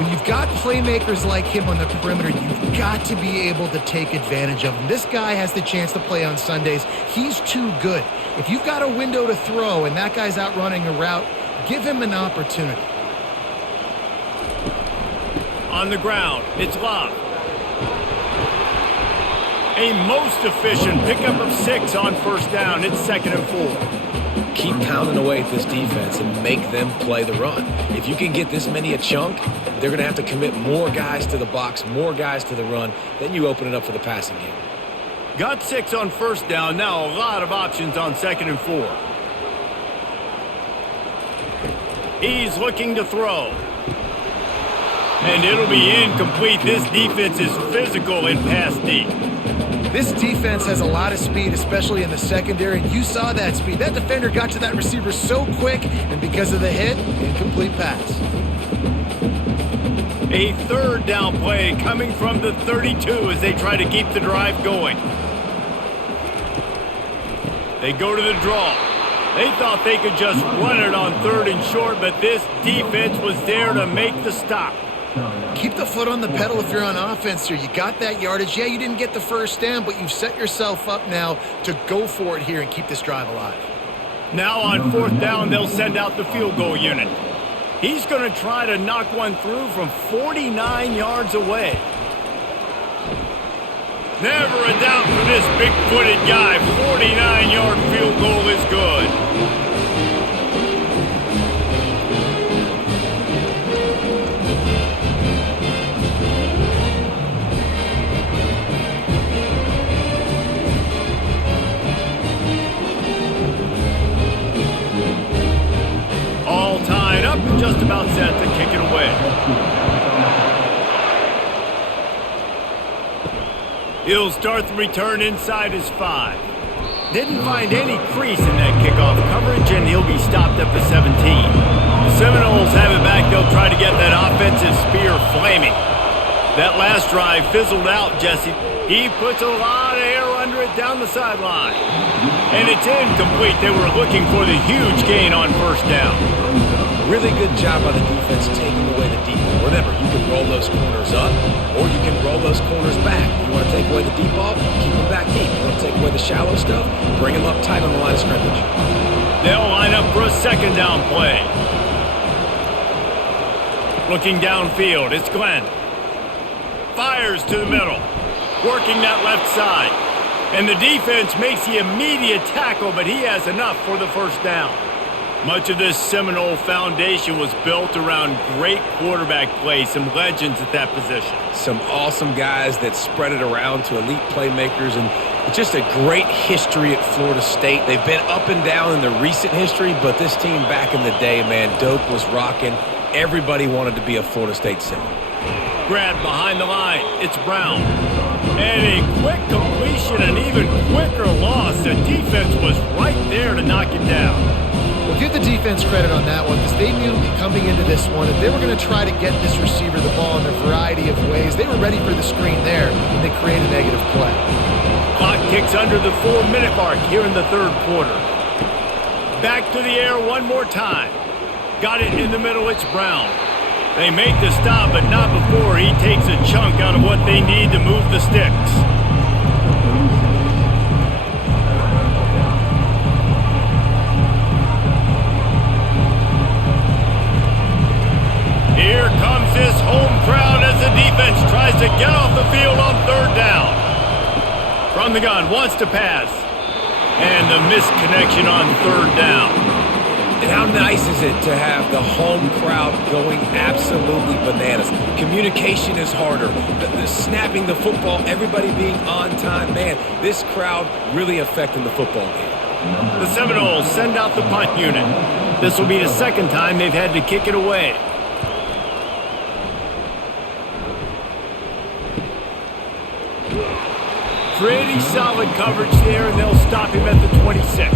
when you've got playmakers like him on the perimeter, you've got to be able to take advantage of him. This guy has the chance to play on Sundays. He's too good. If you've got a window to throw and that guy's out running a route, give him an opportunity. On the ground, it's Love. A most efficient pickup of 6 on 1st down. It's 2nd and 4. Keep pounding away at this defense and make them play the run. If you can get this many a chunk, they're going to have to commit more guys to the box, more guys to the run. Then you open it up for the passing game. Got 6 on 1st down. Now a lot of options on 2nd and 4. He's looking to throw. And it'll be incomplete. This defense is physical and pass deep. This defense has a lot of speed, especially in the secondary, and you saw that speed. That defender got to that receiver so quick, and because of the hit, incomplete pass. A 3rd down play coming from the 32 as they try to keep the drive going. They go to the draw. They thought they could just run it on 3rd and short, but this defense was there to make the stop. Keep the foot on the pedal if you're on offense here. You got that yardage. Yeah, you didn't get the first down, but you've set yourself up now to go for it here and keep this drive alive. Now on 4th down, they'll send out the field goal unit. He's going to try to knock one through from 49 yards away. Never a doubt for this big-footed guy. 49-yard field goal is good. All tied up and just about set to kick it away. He'll start the return inside his 5. Didn't find any crease in that kickoff coverage, and he'll be stopped at the 17. The Seminoles have it back. They'll try to get that offensive spear flaming. That last drive fizzled out, Jesse. He puts a lot of air under it down the sideline. And it's incomplete. They were looking for the huge gain on 1st down. Really good job by the defense taking away the deep ball. Remember, you can roll those corners up, or you can roll those corners back. You want to take away the deep ball, keep them back deep. You want to take away the shallow stuff, bring them up tight on the line of scrimmage. They'll line up for a 2nd down play. Looking downfield, it's Glenn. Fires to the middle, working that left side. And the defense makes the immediate tackle, but he has enough for the 1st down. Much of this Seminole foundation was built around great quarterback play, some legends at that position. Some awesome guys that spread it around to elite playmakers, and just a great history at Florida State. They've been up and down in the recent history, but this team back in the day, man, Doak was rocking. Everybody wanted to be a Florida State Seminole. Grab behind the line, it's Brown. And a quick completion, an even quicker loss. The defense was right there to knock him down. Well, give the defense credit on that one because they knew coming into this one if they were going to try to get this receiver the ball in a variety of ways, they were ready for the screen there and they create a negative play. Clock ticks under the 4-minute mark here in the 3rd quarter. Back to the air one more time. Got it in the middle, it's Brown. They make the stop, but not before he takes a chunk out of what they need to move the sticks. Here comes this home crowd as the defense tries to get off the field on 3rd down. From the gun, wants to pass. And the misconnection on 3rd down. And how nice is it to have the home crowd going absolutely bananas? Communication is harder. The snapping the football, everybody being on time. Man, this crowd really affecting the football game. The Seminoles send out the punt unit. This will be the 2nd time they've had to kick it away. Pretty solid coverage there, and they'll stop him at the 26.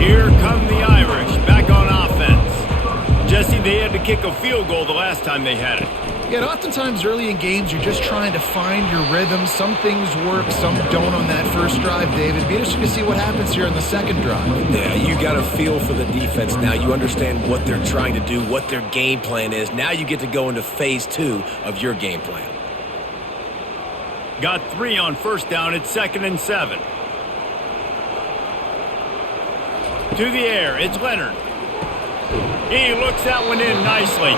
Here come the Irish, back on offense. Jesse, they had to kick a field goal the last time they had it. Yeah, and oftentimes early in games, you're just trying to find your rhythm. Some things work, some don't on that first drive, David. It'd be interesting to see what happens here on the 2nd drive. Yeah, you got a feel for the defense now. You understand what they're trying to do, what their game plan is. Now you get to go into phase 2 of your game plan. Got 3 on 1st down. It's 2nd and 7. To the air, it's Leonard. He looks that one in nicely.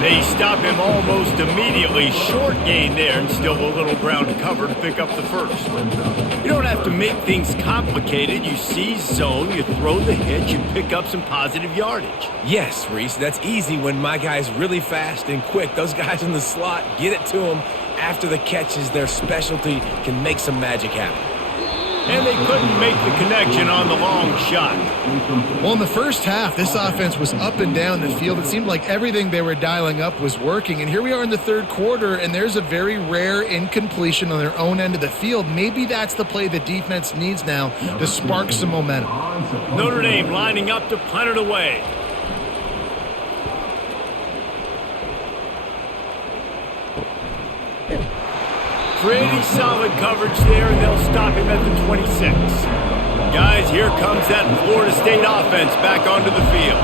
They stop him almost immediately. Short gain there, and still a little ground to cover to pick up the 1st. You don't have to make things complicated. You seize zone, you throw the hitch, you pick up some positive yardage. Yes, Reese, that's easy when my guy's really fast and quick. Those guys in the slot, get it to them. After the catch is their specialty, can make some magic happen. And they couldn't make the connection on the long shot. Well, in the first half, this offense was up and down the field. It seemed like everything they were dialing up was working. And here we are in the 3rd quarter, and there's a very rare incompletion on their own end of the field. Maybe that's the play the defense needs now to spark some momentum. Notre Dame lining up to punt it away. Pretty solid coverage there, and they'll stop him at the 26. Guys, here comes that Florida State offense back onto the field.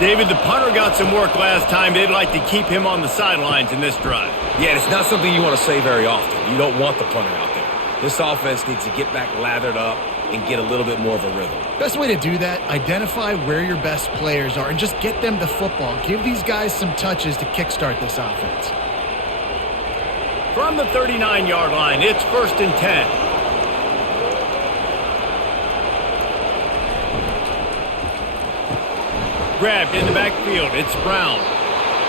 David, the punter got some work last time. They'd like to keep him on the sidelines in this drive. Yeah, it's not something you want to say very often. You don't want the punter out there. This offense needs to get back lathered up and get a little bit more of a rhythm. Best way to do that, identify where your best players are and just get them the football. Give these guys some touches to kickstart this offense. From the 39-yard line, it's 1st and 10. Grabbed in the backfield, it's Brown.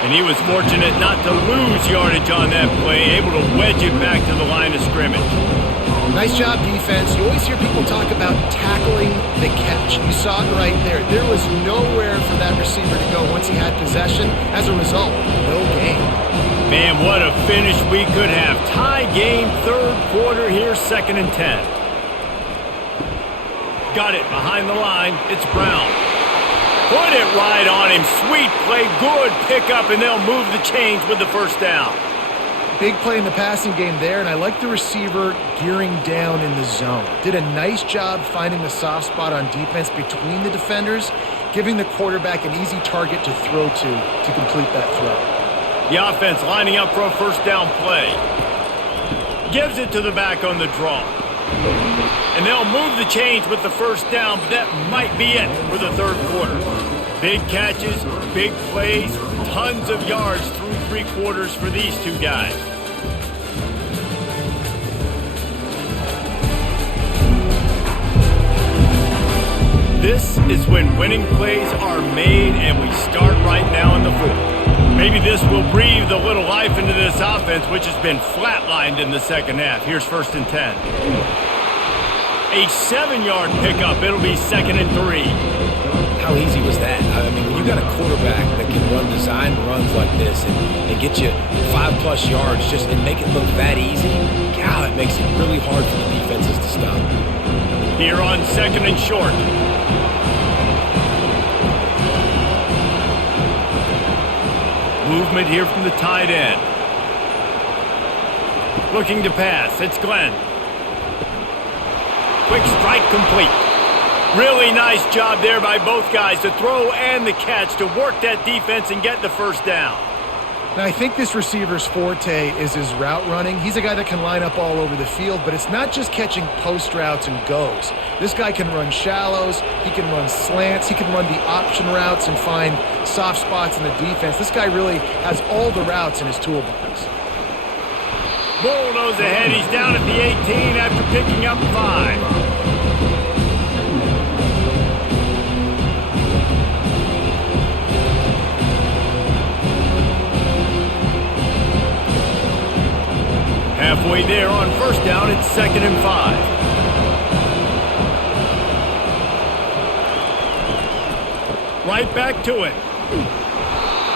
And he was fortunate not to lose yardage on that play, able to wedge it back to the line of scrimmage. Nice job, defense. You always hear people talk about tackling the catch. You saw it right there. There was nowhere for that receiver to go once he had possession. As a result, no gain. Man, what a finish we could have. Tie game, 3rd quarter here, 2nd and 10. Got it behind the line. It's Brown. Put it right on him. Sweet play, good pickup, and they'll move the chains with the 1st down. Big play in the passing game there, and I like the receiver gearing down in the zone. Did a nice job finding the soft spot on defense between the defenders, giving the quarterback an easy target to throw to complete that throw. The offense lining up for a 1st down play. Gives it to the back on the draw. And they'll move the chains with the 1st down, but that might be it for the 3rd quarter. Big catches, big plays, tons of yards through 3 quarters for these two guys. This is when winning plays are made, and we start right now in the 4th. Maybe this will breathe a little life into this offense, which has been flatlined in the 2nd half. Here's 1st and 10. A 7-yard pickup. It'll be 2nd and 3. How easy was that? I mean, when you got a quarterback that can run design runs like this and get you 5+ yards just and make it look that easy, God, it makes it really hard for the defenses to stop. Here on 2nd and short. Movement here from the tight end. Looking to pass. It's Glenn. Quick strike complete. Really nice job there by both guys, the throw and the catch, to work that defense and get the 1st down. Now, I think this receiver's forte is his route running. He's a guy that can line up all over the field, but it's not just catching post routes and goes. This guy can run shallows, he can run slants, he can run the option routes and find soft spots in the defense. This guy really has all the routes in his toolbox. Bulldoze ahead, he's down at the 18 after picking up 5. Halfway there on 1st down, it's 2nd and 5. Right back to it.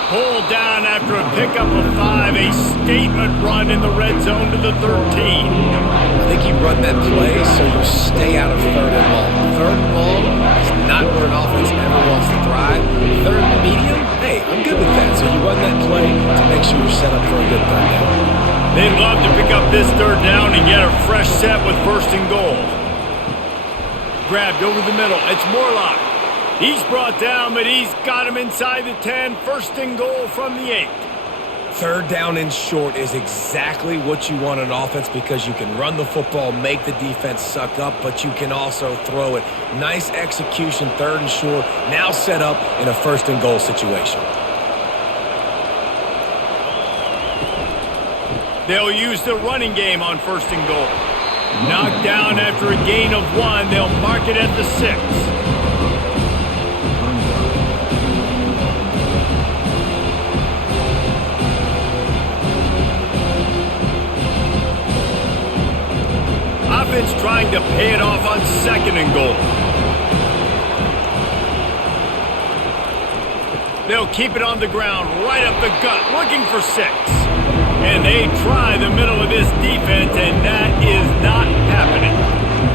Pulled down after a pickup of 5. A statement run in the red zone to the 13. I think you run that play so you stay out of 3rd and long. 3rd and long is not where an offense ever wants to thrive. 3rd and medium, hey, I'm good with that. So you run that play to make sure you're set up for a good 3rd down. They'd love to pick up this 3rd down and get a fresh set with 1st and goal. Grabbed over the middle. It's Morlock. He's brought down, but he's got him inside the 10. 1st and goal from the 8. 3rd down and short is exactly what you want on offense, because you can run the football, make the defense suck up, but you can also throw it. Nice execution, 3rd and short, now set up in a 1st and goal situation. They'll use the running game on 1st and goal. Knocked down after a gain of 1. They'll mark it at the 6. Offense trying to pay it off on 2nd and goal. They'll keep it on the ground, right up the gut, looking for 6. And they try the middle of this defense, and that is not happening.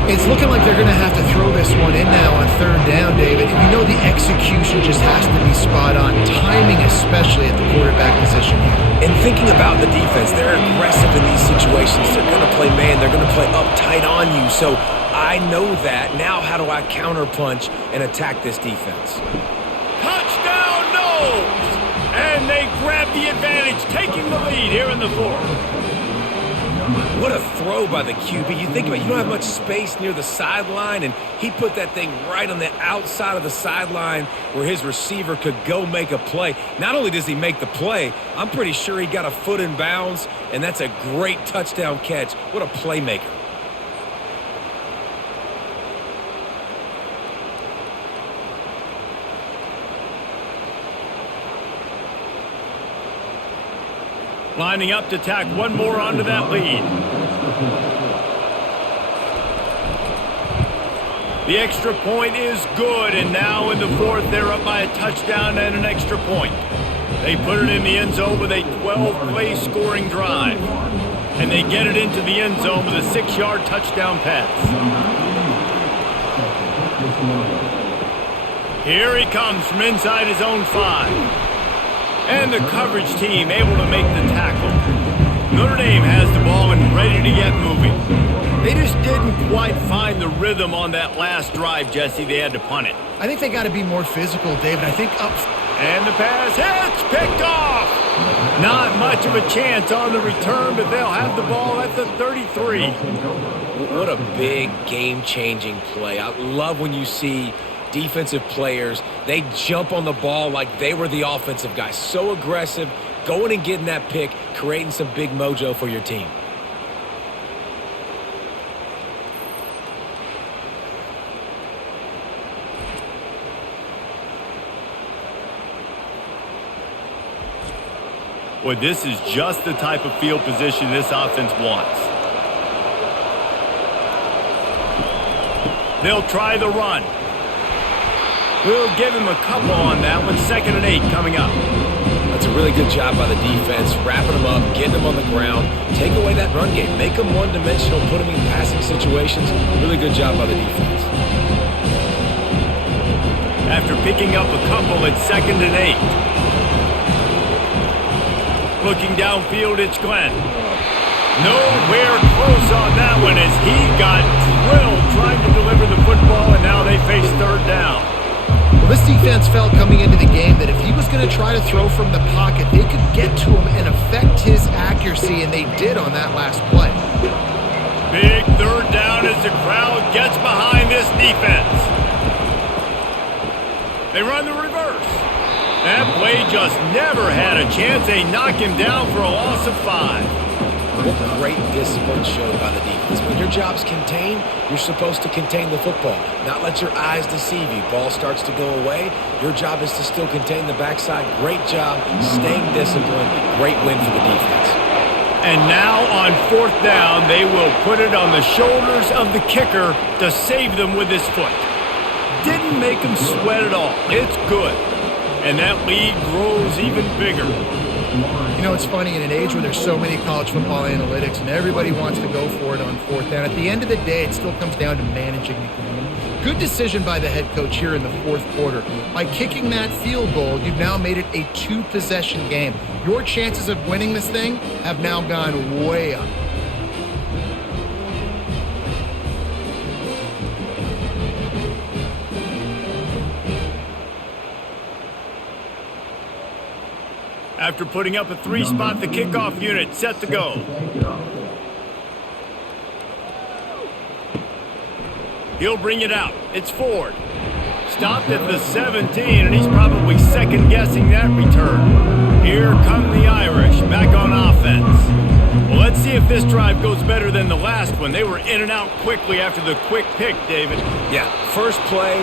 It's looking like they're going to have to throw this one in now on 3rd down, David. And you know the execution just has to be spot on. Timing especially at the quarterback position here. And thinking about the defense, they're aggressive in these situations. They're going to play man. They're going to play up tight on you. So I know that. Now how do I counterpunch and attack this defense? Touchdown, Noles! And they grab the advantage, taking the lead here in the fourth. What a throw by the QB. You think about it, you don't have much space near the sideline, and he put that thing right on the outside of the sideline where his receiver could go make a play. Not only does he make the play, I'm pretty sure he got a foot in bounds, and that's a great touchdown catch. What a playmaker. Lining up to tack one more onto that lead. The extra point is good, and now in the fourth, they're up by a touchdown and an extra point. They put it in the end zone with a 12-play scoring drive, and they get it into the end zone with a 6-yard touchdown pass. Here he comes from inside his own 5. And the coverage team able to make the tackle. Notre Dame has the ball and ready to get moving. They just didn't quite find the rhythm on that last drive, Jesse. They had to punt it. I think they got to be more physical, David. I think up... And the pass hits, picked off. Not much of a chance on the return, but they'll have the ball at the 33. What a big game-changing play. I love when you see defensive players, they jump on the ball like they were the offensive guy. So aggressive, going and getting that pick, creating some big mojo for your team. Boy, this is just the type of field position this offense wants. They'll try the run. We'll give him a couple on that one. 2nd and 8 coming up. That's a really good job by the defense, wrapping them up, getting them on the ground, take away that run game, make them one-dimensional, put them in passing situations. Really good job by the defense. After picking up a couple, it's 2nd and 8. Looking downfield, it's Glenn. Nowhere close on that one as he got drilled trying to deliver the football, and now they face 3rd down. Well, this defense felt coming into the game that if he was going to try to throw from the pocket, they could get to him and affect his accuracy, and they did on that last play. Big 3rd down as the crowd gets behind this defense. They run the reverse. That play just never had a chance. They knock him down for a loss of 5. What great discipline showed by the defense. When your job's contained, you're supposed to contain the football, not let your eyes deceive you. Ball starts to go away. Your job is to still contain the backside. Great job, staying disciplined. Great win for the defense. And now on 4th down, they will put it on the shoulders of the kicker to save them with his foot. Didn't make him sweat at all. It's good. And that lead grows even bigger. You know, it's funny, in an age where there's so many college football analytics and everybody wants to go for it on 4th down, at the end of the day, it still comes down to managing the game. Good decision by the head coach here in the 4th quarter. By kicking that field goal, you've now made it a 2-possession game. Your chances of winning this thing have now gone way up. After putting up a 3-spot, the kickoff unit set to go. He'll bring it out. It's Ford. Stopped at the 17, and he's probably second-guessing that return. Here come the Irish back on offense. Well, let's see if this drive goes better than the last one. They were in and out quickly after the quick pick, David. Yeah, first play,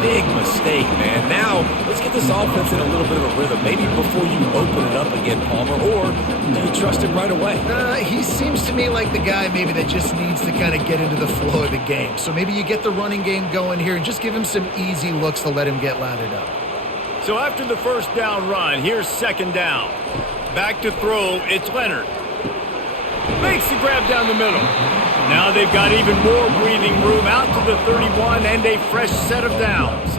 big mistake, man. Now, let's get this offense in a little bit of a rhythm. Maybe before you open it up again, Palmer, or do you trust him right away? He seems to me like the guy maybe that just needs to kind of get into the flow of the game. So maybe you get the running game going here and just give him some easy looks to let him get lathered up. So after the 1st down run, here's 2nd down. Back to throw, it's Leonard. Makes the grab down the middle. Now they've got even more breathing room out to the 31 and a fresh set of downs.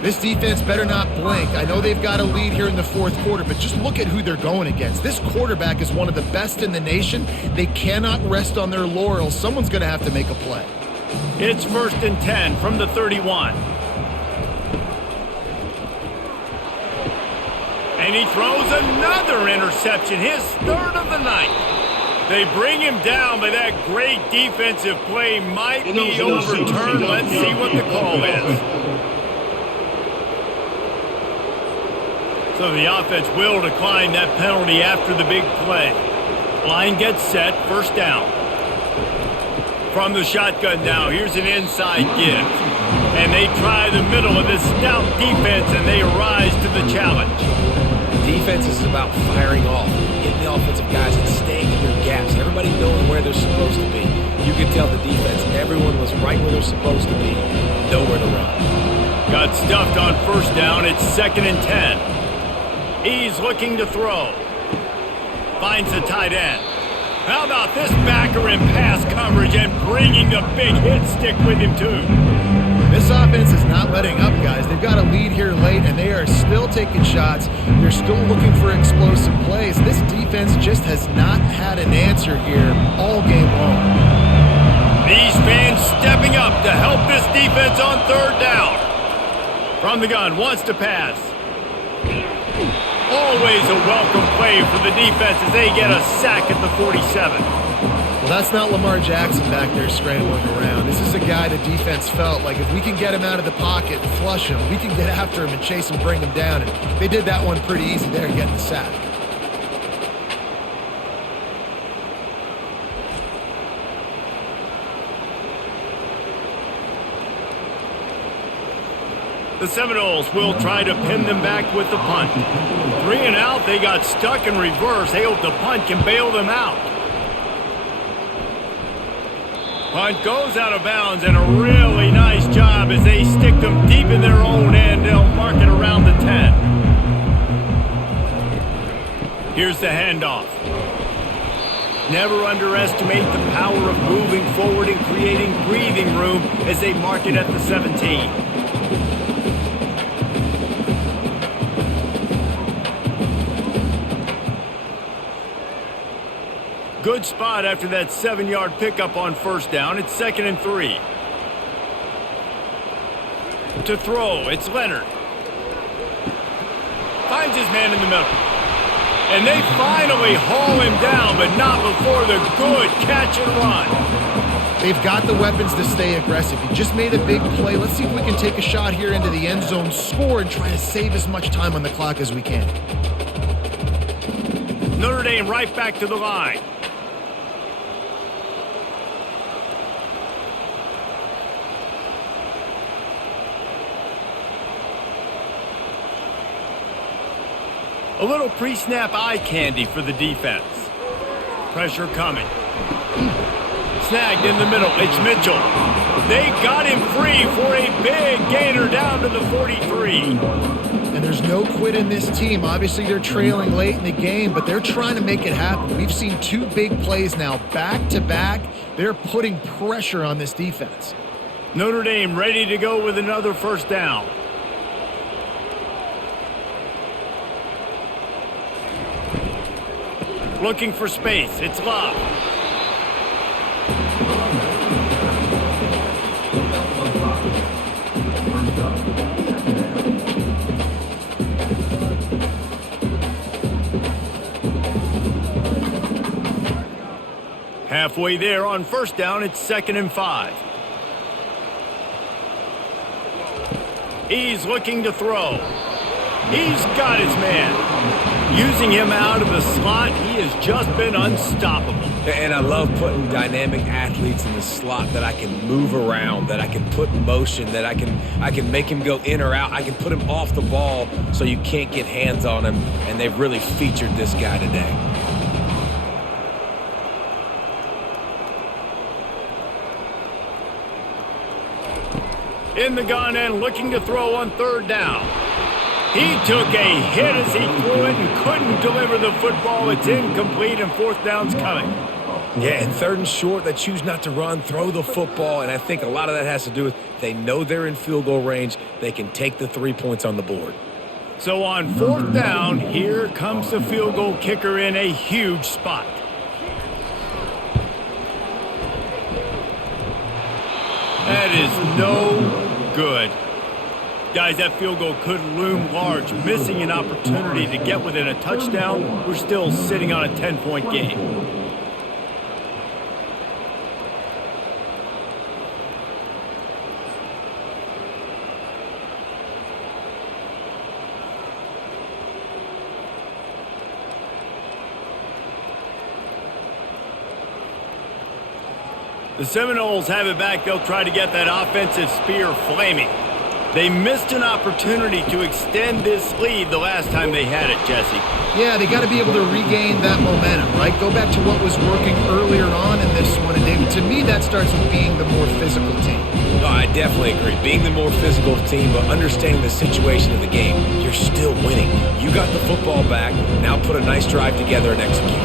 This defense better not blink. I know they've got a lead here in the 4th quarter, but just look at who they're going against. This quarterback is one of the best in the nation. They cannot rest on their laurels. Someone's going to have to make a play. It's 1st and 10 from the 31. And he throws another interception, his 3rd of the night. They bring him down, but that great defensive play might be overturned. Let's see what the call is. So the offense will decline that penalty after the big play. Line gets set, 1st down. From the shotgun now, here's an inside give. And they try the middle of this stout defense, and they rise to the challenge. Defense is about firing off, hitting the offensive guys and staying in their gaps. Everybody knowing where they're supposed to be. You can tell the defense, everyone was right where they're supposed to be. Nowhere to run. Got stuffed on 1st down. It's 2nd and 10. He's looking to throw. Finds the tight end. How about this backer in pass coverage and bringing the big hit stick with him too? This offense is not letting up, guys. They've got a lead here late, and they are still taking shots. They're still looking for explosive plays. This defense just has not had an answer here all game long. These fans stepping up to help this defense on 3rd down. From the gun, wants to pass. Always a welcome play for the defense as they get a sack at the 47. Well, that's not Lamar Jackson back there scrambling around. This is a guy the defense felt like if we can get him out of the pocket and flush him, we can get after him and chase him, bring him down. And they did that one pretty easy there, getting the sack. The Seminoles will try to pin them back with the punt. 3 and out, they got stuck in reverse. They hope the punt can bail them out. Punt goes out of bounds, and a really nice job as they stick them deep in their own end. They'll mark it around the 10. Here's the handoff. Never underestimate the power of moving forward and creating breathing room as they mark it at the 17. Good spot after that 7-yard pickup on 1st down. It's 2nd and 3. To throw, it's Leonard. Finds his man in the middle. And they finally haul him down, but not before the good catch and run. They've got the weapons to stay aggressive. He just made a big play. Let's see if we can take a shot here into the end zone, score, and try to save as much time on the clock as we can. Notre Dame right back to the line. A little pre-snap eye candy for the defense. Pressure coming. Snagged in the middle. It's Mitchell. They got him free for a big gainer down to the 43. And there's no quit in this team. Obviously, they're trailing late in the game, but they're trying to make it happen. We've seen 2 big plays now, back-to-back. They're putting pressure on this defense. Notre Dame ready to go with another 1st down. Looking for space. It's Love. Halfway there on 1st down, it's 2nd and 5. He's looking to throw. He's got his man. Using him out of the slot, he has just been unstoppable. And I love putting dynamic athletes in the slot that I can move around, that I can put in motion, that I can make him go in or out. I can put him off the ball so you can't get hands on him, and they've really featured this guy today. In the gun and looking to throw on 3rd down. He took a hit as he threw it and couldn't deliver the football. It's incomplete and 4th down's coming. Yeah, and 3rd and short, they choose not to run, throw the football, and I think a lot of that has to do with they know they're in field goal range. They can take the 3 points on the board. So on 4th down, here comes the field goal kicker in a huge spot. That is no good. Guys, that field goal could loom large. Missing an opportunity to get within a touchdown. We're still sitting on a 10-point game. The Seminoles have it back. They'll try to get that offensive spear flaming. They missed an opportunity to extend this lead the last time they had it, Jesse. Yeah, they got to be able to regain that momentum, right? Go back to what was working earlier on in this one. And David, to me, that starts with being the more physical team. No, I definitely agree. Being the more physical team, but understanding the situation of the game, you're still winning. You got the football back. Now put a nice drive together and execute.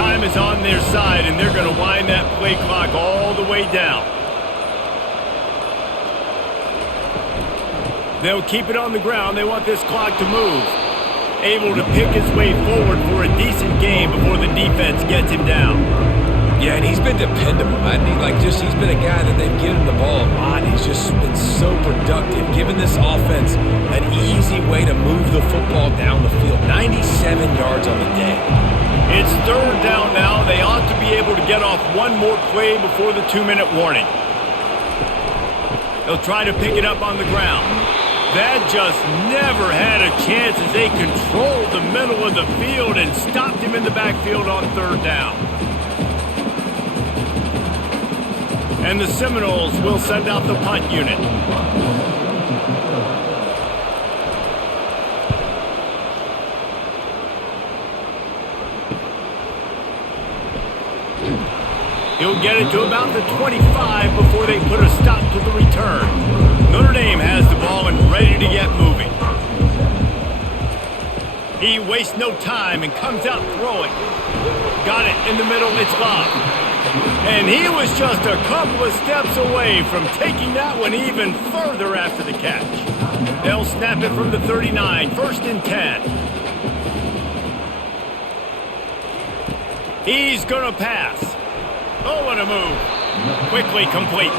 Time is on their side, and they're going to wind that play clock all the way down. They'll keep it on the ground. They want this clock to move. Able to pick his way forward for a decent game before the defense gets him down. Yeah, and he's been dependable. He's been a guy that they've given the ball a lot. He's just been so productive, giving this offense an easy way to move the football down the field. 97 yards on the day. It's third down now. They ought to be able to get off one more play before the 2-minute warning. They'll try to pick it up on the ground. That just never had a chance as they controlled the middle of the field and stopped him in the backfield on third down. And the Seminoles will send out the punt unit. He'll get it to about the 25 before they put a stop to the return. Notre Dame has the ball and ready to get moving. He wastes no time and comes out throwing. Got it in the middle, it's locked. And he was just a couple of steps away from taking that one even further after the catch. They'll snap it from the 39, 1st and 10. He's gonna pass. Oh, what a move. Quickly complete.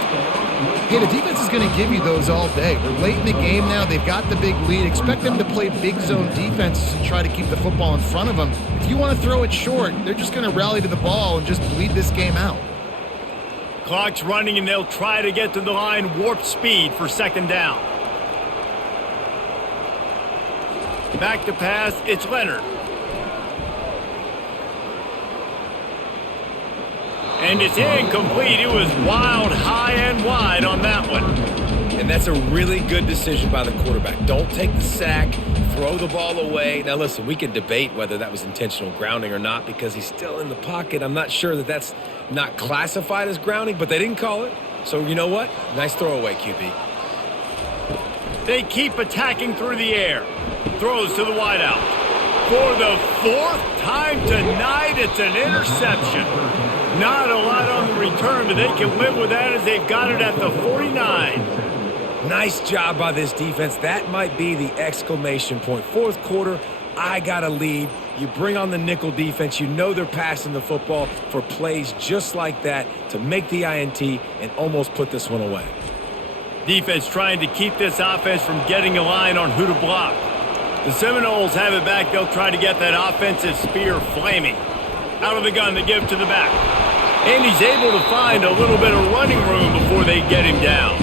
Hey, the defense is going to give you those all day. We're late in the game now. They've got the big lead. Expect them to play big zone defense and try to keep the football in front of them. If you want to throw it short, they're just going to rally to the ball and just bleed this game out. Clock's running, and they'll try to get to the line warp speed for 2nd down. Back to pass. It's Leonard. And it's incomplete. It was wild, high and wide on that one. And that's a really good decision by the quarterback. Don't take the sack, throw the ball away. Now, listen, we can debate whether that was intentional grounding or not because he's still in the pocket. I'm not sure that that's not classified as grounding, but they didn't call it. So, you know what? Nice throwaway, QB. They keep attacking through the air. Throws to the wideout. For the 4th time tonight, it's an interception. Not a lot on the return, but they can live with that as they've got it at the 49. Nice job by this defense. That might be the exclamation point. 4th quarter, I got a lead. You bring on the nickel defense. You know they're passing the football for plays just like that to make the INT and almost put this one away. Defense trying to keep this offense from getting a line on who to block. The Seminoles have it back. They'll try to get that offensive spear flaming. Out of the gun, they give to the back. And he's able to find a little bit of running room before they get him down.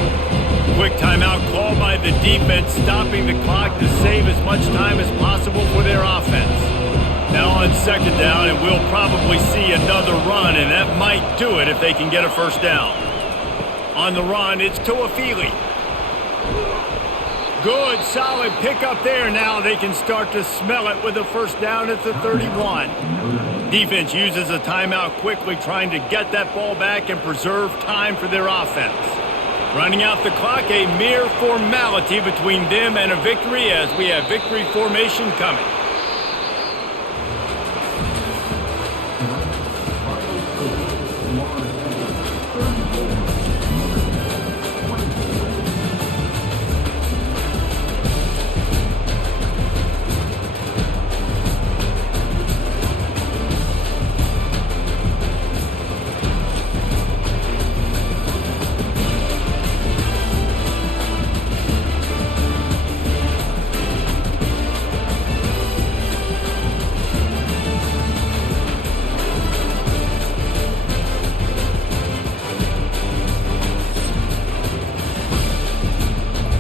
Quick timeout called by the defense, stopping the clock to save as much time as possible for their offense. Now on 2nd down, and we'll probably see another run, and that might do it if they can get a 1st down. On the run, it's Tuafili. Good, solid pickup there. Now they can start to smell it with a 1st down at the 31. Defense uses a timeout quickly, trying to get that ball back and preserve time for their offense. Running out the clock, a mere formality between them and a victory as we have victory formation coming.